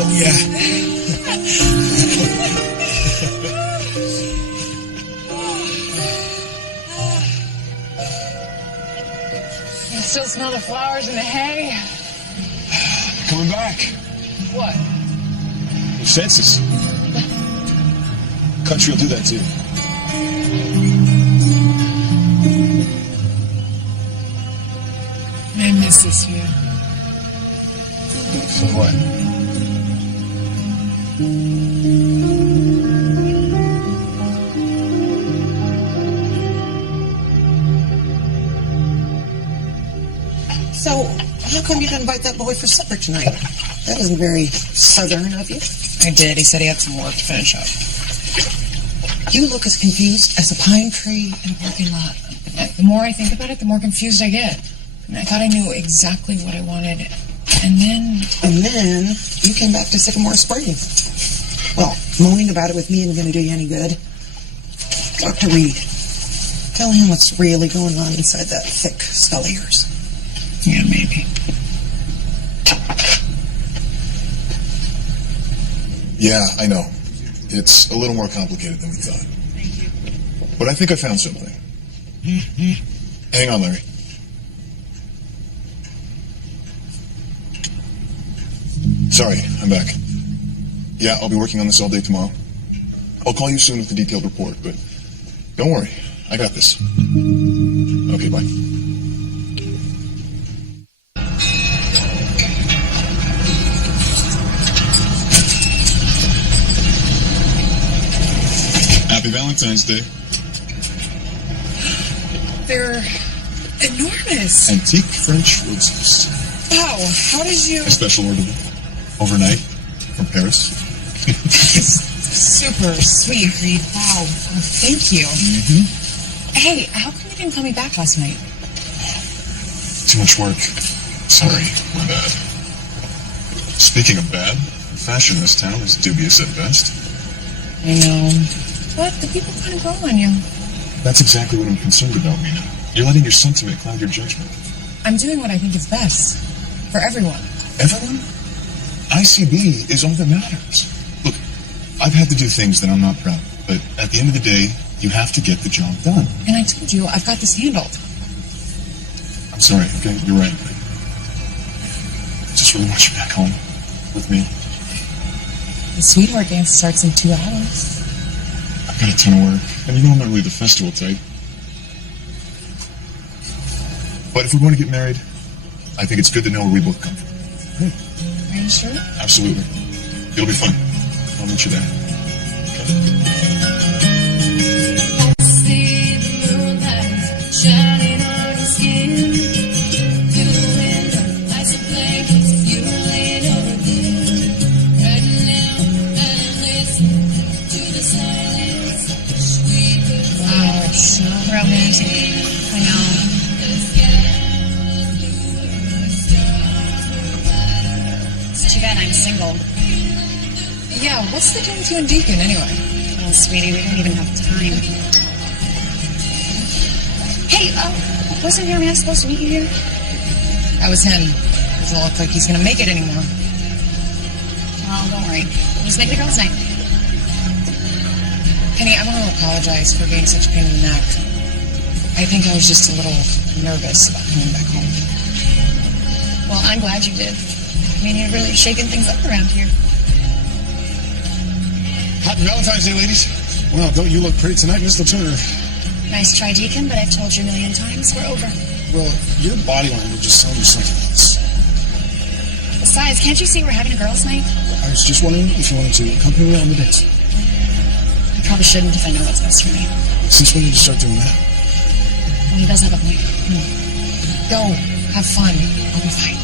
Oh, yeah. You still smell the flowers and the hay? Coming back. What? You fences. Country will do that too. I miss this view. So what? So, how come you didn't invite that boy for supper tonight? That isn't very southern of you. I did. He said he had some work to finish up. You look as confused as a pine tree in a parking lot. The more I think about it, the more confused I get. I thought I knew exactly what I wanted. And then you came back to Sycamore Springs. Well, moaning about it with me isn't going to do you any good. Talk to Reed. Tell him what's really going on inside that thick skull of yours. Yeah, maybe. Yeah, I know. It's a little more complicated than we thought. Thank you. But I think I found something. Hang on, Larry. Sorry, I'm back. Yeah, I'll be working on this all day tomorrow. I'll call you soon with the detailed report, but don't worry. I got this. Okay, bye. Happy Valentine's Day. They're enormous. Antique French roses. Wow, how did you... A special order overnight from Paris. Super sweet, Reed. Wow. Oh, thank you. Mm-hmm. Hey, how come you didn't call me back last night? Too much work. Sorry, my bad. Speaking of bad, fashion in this town is dubious at best. I know. But the people kind of grow on you. That's exactly what I'm concerned about, Mina. You're letting your sentiment cloud your judgment. I'm doing what I think is best. For everyone. Everyone? ICB is all that matters. Look, I've had to do things that I'm not proud of, but at the end of the day, you have to get the job done. And I told you, I've got this handled. I'm sorry, okay? You're right. I just really want you back home with me. The sweetheart dance starts in 2 hours. I've got a ton of work, and you know I'm not really the festival type. But if we're going to get married, I think it's good to know where we both come from. Are you sure? Absolutely. It'll be fun. I'll meet you there. Okay? Wow, it's so romantic. I know. It's too bad I'm single. Yeah, what's the deal with you and Deacon, anyway? Oh, sweetie, we don't even have time. Hey, wasn't your man supposed to meet you here? That was him. Doesn't look like he's gonna make it anymore. Well, don't worry. Just make the girls' night. Penny, I want to apologize for being such a pain in the neck. I think I was just a little nervous about coming back home. Well, I'm glad you did. I mean, you're really shaking things up around here. Happy Valentine's Day, ladies. Well, don't you look pretty tonight, Mr. Turner? Nice try, Deacon, but I've told you a million times, we're over. Well, your body language is telling me something else. Besides, can't you see we're having a girls' night? I was just wondering if you wanted to accompany me on the dance. I probably shouldn't if I know what's best for me. Since when did you start doing that? Well, he does have a point. Go, have fun. I'll be fine.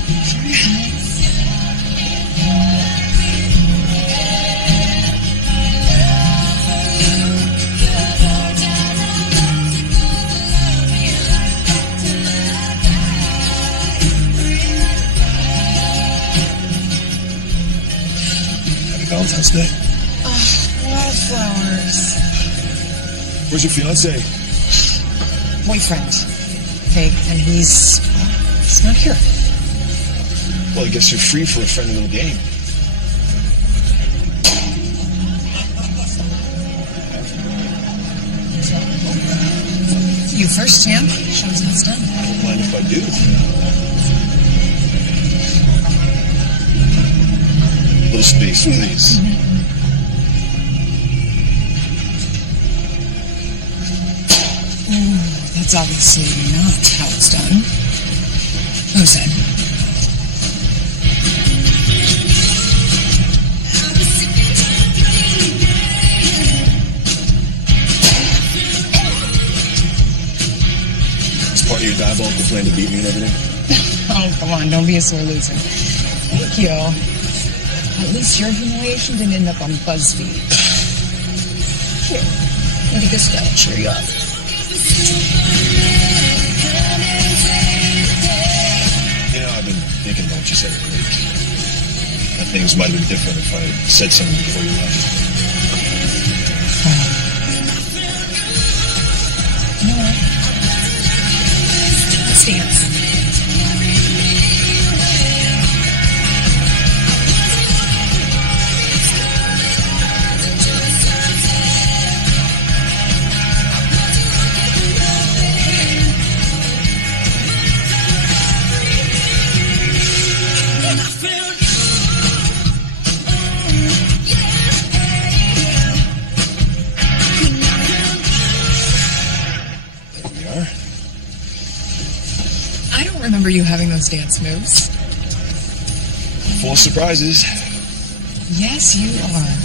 Happy Valentine's Day. Wildflowers. Where's your fiance? Boyfriend. Okay, and he's not here. Well, I guess you're free for a friendly little game. You first, champ. Show us how it's done. I don't mind if I do. Little space, please. That's obviously not how it's done. Who said? It's part of your diabolical plan to beat me and everything? Oh, come on, don't be a sore loser. Thank you. At least your humiliation didn't end up on BuzzFeed. Here, maybe this guy will cheer you up. You know, I've been thinking about what you said at the week. That things might have been different if I had said something before you left. You know what? Let's dance. Remember you having those dance moves? Full of surprises. Yes, you are.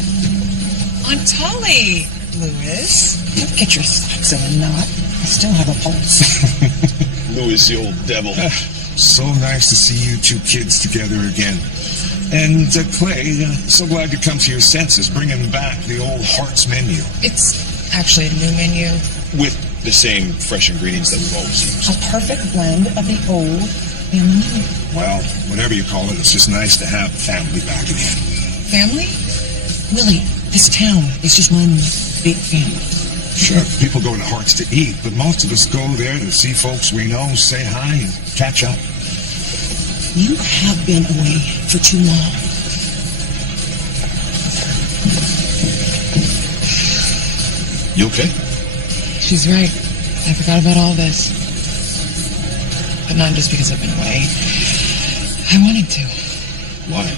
On Tully, Louis. Don't get your socks in a knot. I still have a pulse. Louis, the old devil. So nice to see you two kids together again. And Clay, so glad you come to your senses, bringing back the old Hearts menu. It's actually a new menu. With the same fresh ingredients that we've always used. A perfect blend of the old and the new. Well, whatever you call it, it's just nice to have family back again. Family? Willie, this town is just one big family. Sure, people go to Hearts to eat, but most of us go there to see folks we know, say hi, and catch up. You have been away for too long. You okay? She's right. I forgot about all this. But not just because I've been away. I wanted to. Why?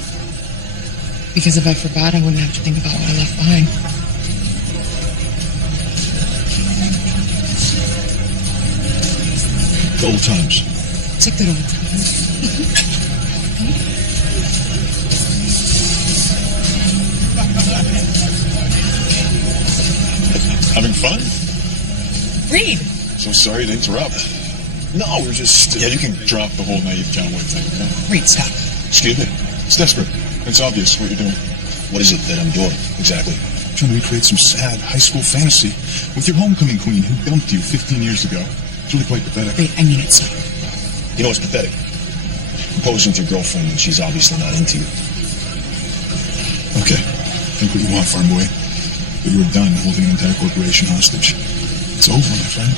Because if I forgot, I wouldn't have to think about what I left behind. The old times. It's a good old times. Having fun? Read. So sorry to interrupt. No, we're just... Yeah, you can drop the whole naive cowboy thing, okay? Read, stop. Excuse me. It's desperate. It's obvious what you're doing. What is it that I'm doing, exactly? I'm trying to recreate some sad high school fantasy with your homecoming queen who dumped you 15 years ago. It's really quite pathetic. Wait, I mean it, stop. You know what's pathetic? Proposing to your girlfriend when she's obviously not into you. Okay. Think what you want, farm boy. But you are done holding an entire corporation hostage. It's over, my friend.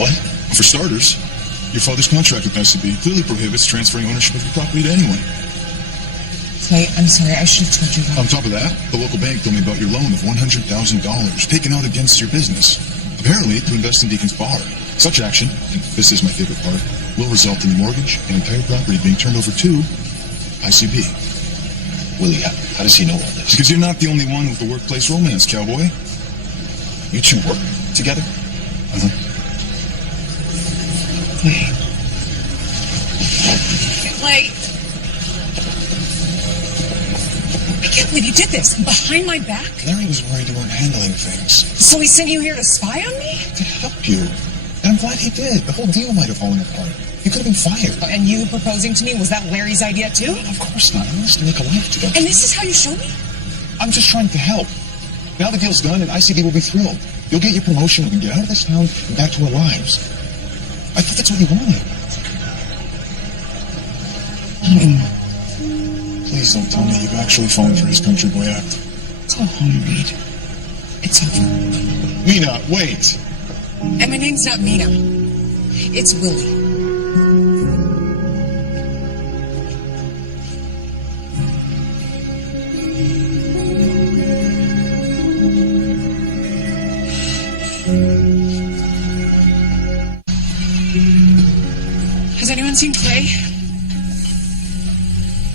What? For starters, your father's contract with ICB clearly prohibits transferring ownership of your property to anyone. Clay, I'm sorry, I should have told you that. On top of that, the local bank told me about your loan of $100,000 taken out against your business, apparently to invest in Deacon's bar. Such action, and this is my favorite part, will result in the mortgage and entire property being turned over to ICB. Willie, how does he know all this? Because you're not the only one with a workplace romance, cowboy. You two work together? Uh-huh. Clay. Clay. I can't believe you did this. Behind my back? Larry was worried you weren't handling things. So he sent you here to spy on me? To help you. And I'm glad he did. The whole deal might have fallen apart. You could have been fired. And you proposing to me, was that Larry's idea too? Of course not. I want us to make a life together. And this is how you show me? I'm just trying to help. Now the deal's done and ICD will be thrilled. You'll get your promotion, we can get out of this town and back to our lives. I thought that's what you wanted. Please don't tell me you've actually fallen for his country boy act. Go home, Reed. It's over. Mina, wait. And my name's not Mina. It's Willie. Has anyone seen Clay?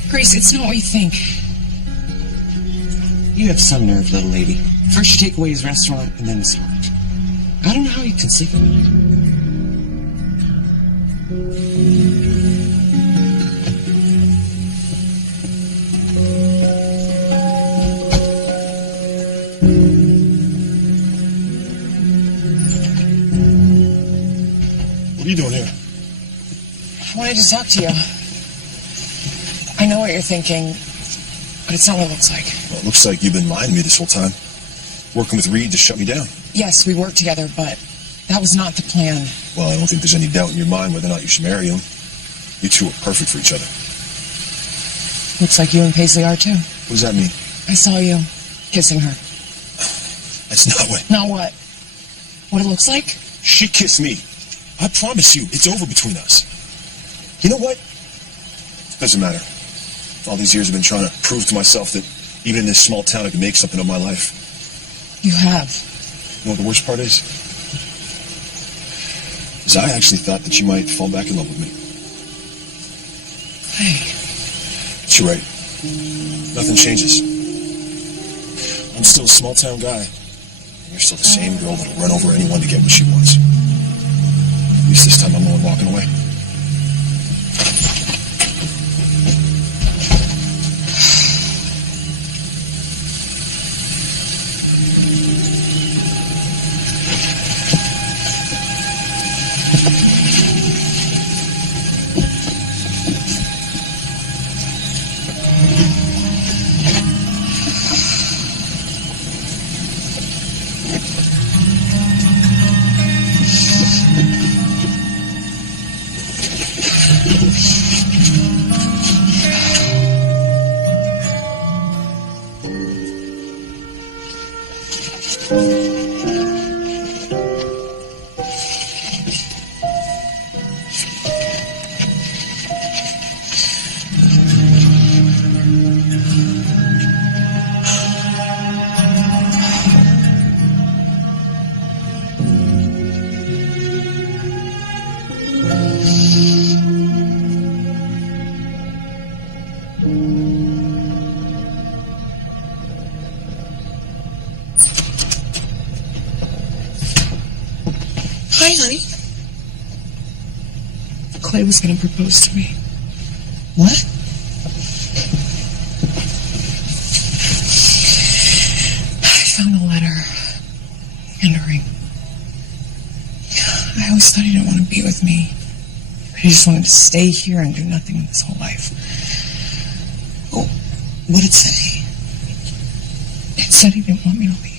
Grace, it's not what you think. You have some nerve, little lady. First you take away his restaurant, and then his heart. I don't know how you can sleep at night. What are you doing here? I wanted to talk to you. I know what you're thinking, but it's not what it looks like. Well, it looks like you've been lying to me this whole time. Working with Reed to shut me down. Yes, we worked together, but that was not the plan. Well, I don't think there's any doubt in your mind whether or not you should marry him. You two are perfect for each other. Looks like you and Paisley are too. What does that mean? I saw you kissing her. That's not what... Not what? What it looks like? She kissed me. I promise you, it's over between us. You know what? Doesn't matter. All these years I've been trying to prove to myself that even in this small town I can make something of my life. You have. You know what the worst part is? Is I actually thought that you might fall back in love with me. Hey. But you're right. Nothing changes. I'm still a small town guy. And you're still the same girl that'll run over anyone to get what she wants. At least this time I'm the one walking away. Hi, honey. Clay was going to propose to me. What? I found a letter and a ring. I always thought he didn't want to be with me. But he just wanted to stay here and do nothing his whole life. Oh, what did it say? It said he didn't want me to leave.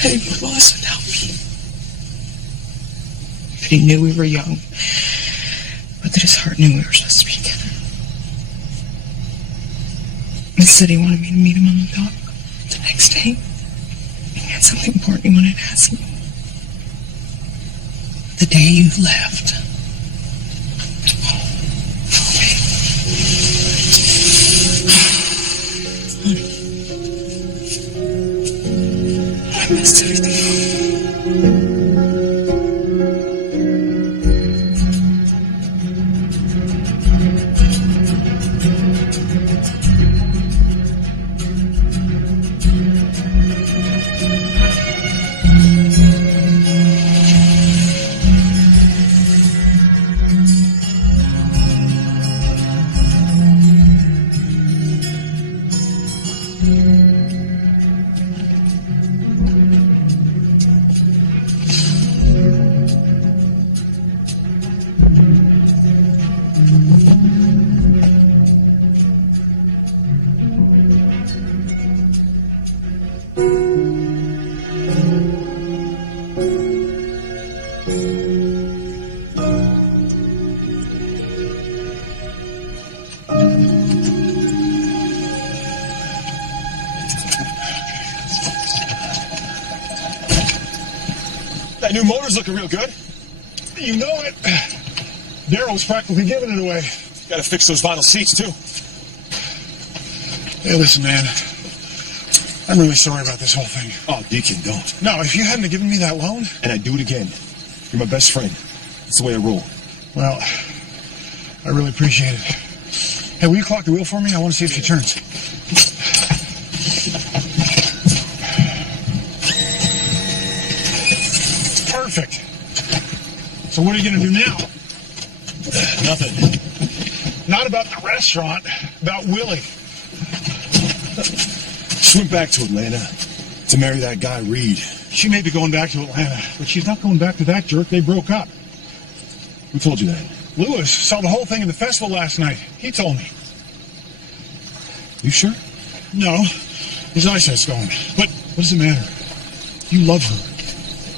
I didn't be lost without me. But he knew we were young. But that his heart knew we were supposed to be together. He said he wanted me to meet him on the dock the next day. He had something important he wanted to ask me. The day you left. I missed everything. That new motor's looking real good. You know it. Daryl's practically giving it away. Gotta fix those vinyl seats, too. Hey, listen, man. I'm really sorry about this whole thing. Oh, Deacon, don't. No, if you hadn't have given me that loan... And I'd do it again. You're my best friend. That's the way I roll. Well, I really appreciate it. Hey, will you clock the wheel for me? I want to see if she turns. Perfect. So what are you going to do now? Nothing. Not about the restaurant, about Willie. She went back to Atlanta to marry that guy, Reed. She may be going back to Atlanta, but she's not going back to that jerk. They broke up. Who told you that? Lewis saw the whole thing in the festival last night. He told me. You sure? No, his eyesight's going. But what does it matter? You love her.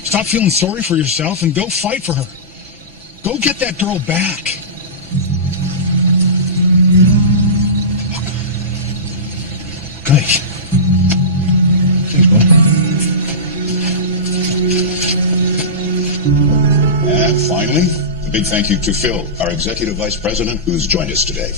Stop feeling sorry for yourself and go fight for her. Go get that girl back. Okay. Thanks, bud. And finally, a big thank you to Phil, our Executive Vice President, who's joined us today.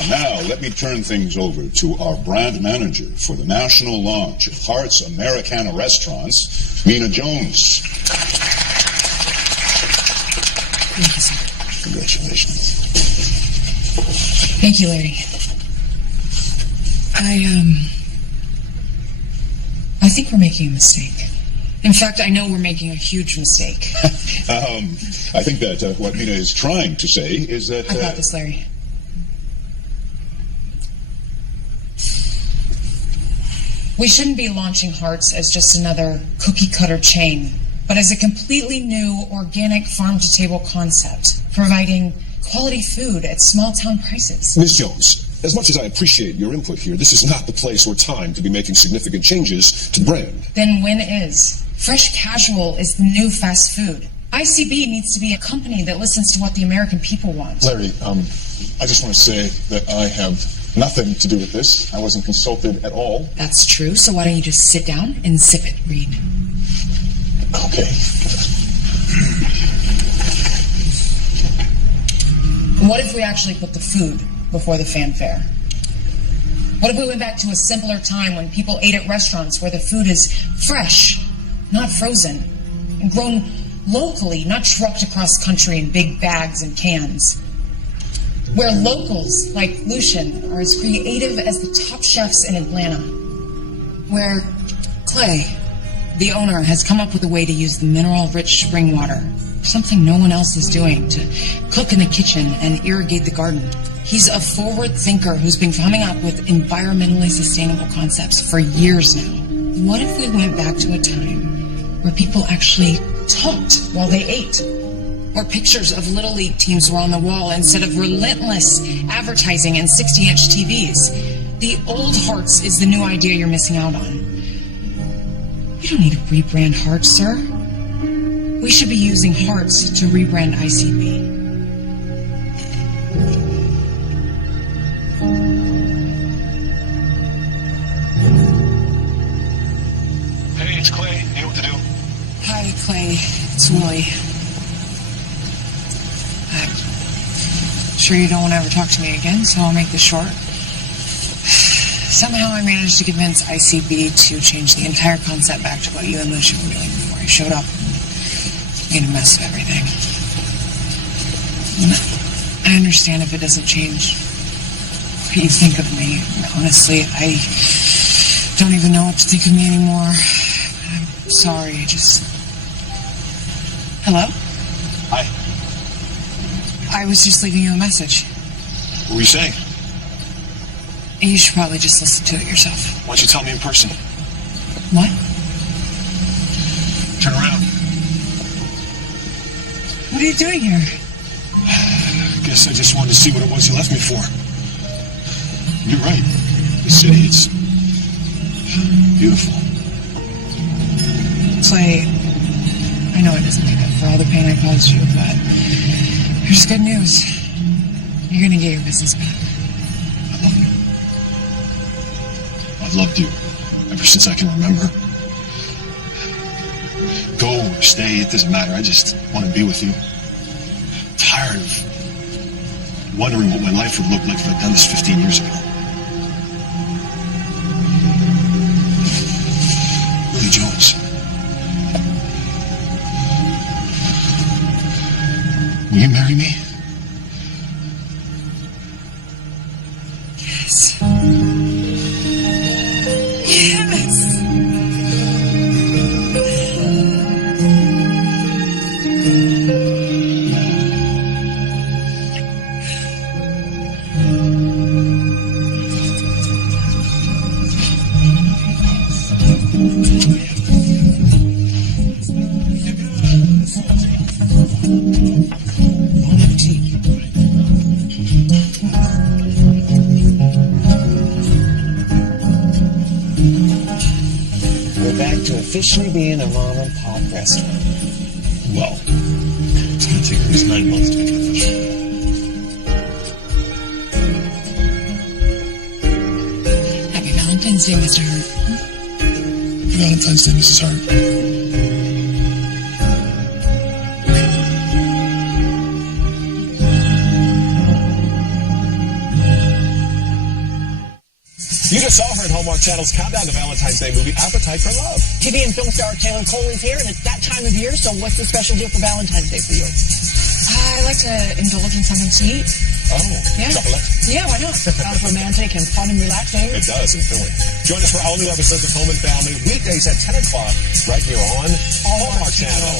And now, let me turn things over to our brand manager for the national launch of Hart's Americana Restaurants, Mina Jones. Thank you, sir. Congratulations. Thank you, Larry. I think we're making a mistake. In fact, I know we're making a huge mistake. I think that what Mina is trying to say is that... I got this, Larry. We shouldn't be launching Hart's as just another cookie-cutter chain, but as a completely new, organic, farm-to-table concept, providing quality food at small-town prices. Ms. Jones, as much as I appreciate your input here, this is not the place or time to be making significant changes to the brand. Then when is? Fresh casual is the new fast food. ICB needs to be a company that listens to what the American people want. Larry, I just want to say that I have nothing to do with this. I wasn't consulted at all. That's true, so why don't you just sit down and sip it, Reed? Okay. What if we actually put the food before the fanfare? What if we went back to a simpler time when people ate at restaurants where the food is fresh, not frozen, and grown locally, not trucked across country in big bags and cans? Where locals like Lucian are as creative as the top chefs in Atlanta. Where Clay, the owner, has come up with a way to use the mineral-rich spring water, something no one else is doing, to cook in the kitchen and irrigate the garden. He's a forward thinker who's been coming up with environmentally sustainable concepts for years now. What if we went back to a time where people actually talked while they ate? Where pictures of Little League teams were on the wall instead of relentless advertising and 60-inch TVs. The old Hart's is the new idea you're missing out on. We don't need to rebrand Hart's, sir. We should be using Hart's to rebrand ICB. Hey, it's Clay. Hey, what to do? Hi, Clay. It's Willie. I'm sure you don't want to ever talk to me again, so I'll make this short. Somehow I managed to convince ICB to change the entire concept back to what you and Lucian were doing before I showed up and made a mess of everything. And I understand if it doesn't change what you think of me. Honestly, I don't even know what to think of me anymore. I'm sorry, Hello? Hi. I was just leaving you a message. What were you saying? You should probably just listen to it yourself. Why don't you tell me in person? What? Turn around. What are you doing here? Guess I just wanted to see what it was you left me for. You're right. The city, it's beautiful. Clay, I know it doesn't make up for all the pain I caused you, but here's good news. You're gonna get your business back. I love you. I've loved you ever since I can remember. Go or stay, it doesn't matter. I just want to be with you. I'm tired of wondering what my life would look like if I'd done this 15 years ago. Willie Jones. Will you marry me? Yes. Yes. Bon appetit. We're back to officially being a mom and pop restaurant. Well, it's going to take at least 9 months to become official. Happy Valentine's Day, Mr. Hart. Happy Valentine's Day, Mrs. Hart. You just saw her in Hallmark Channel's countdown to Valentine's Day movie, Appetite for Love. TV and film star Taylor Cole is here, and it's that time of year, so what's the special deal for Valentine's Day for you? I like to indulge in something sweet. Oh, Yeah. chocolate. Yeah, why not? Sounds romantic and fun and relaxing. It does, and filling. Join us for all new episodes of Home and Family, weekdays at 10 o'clock, right here on Hallmark Channel.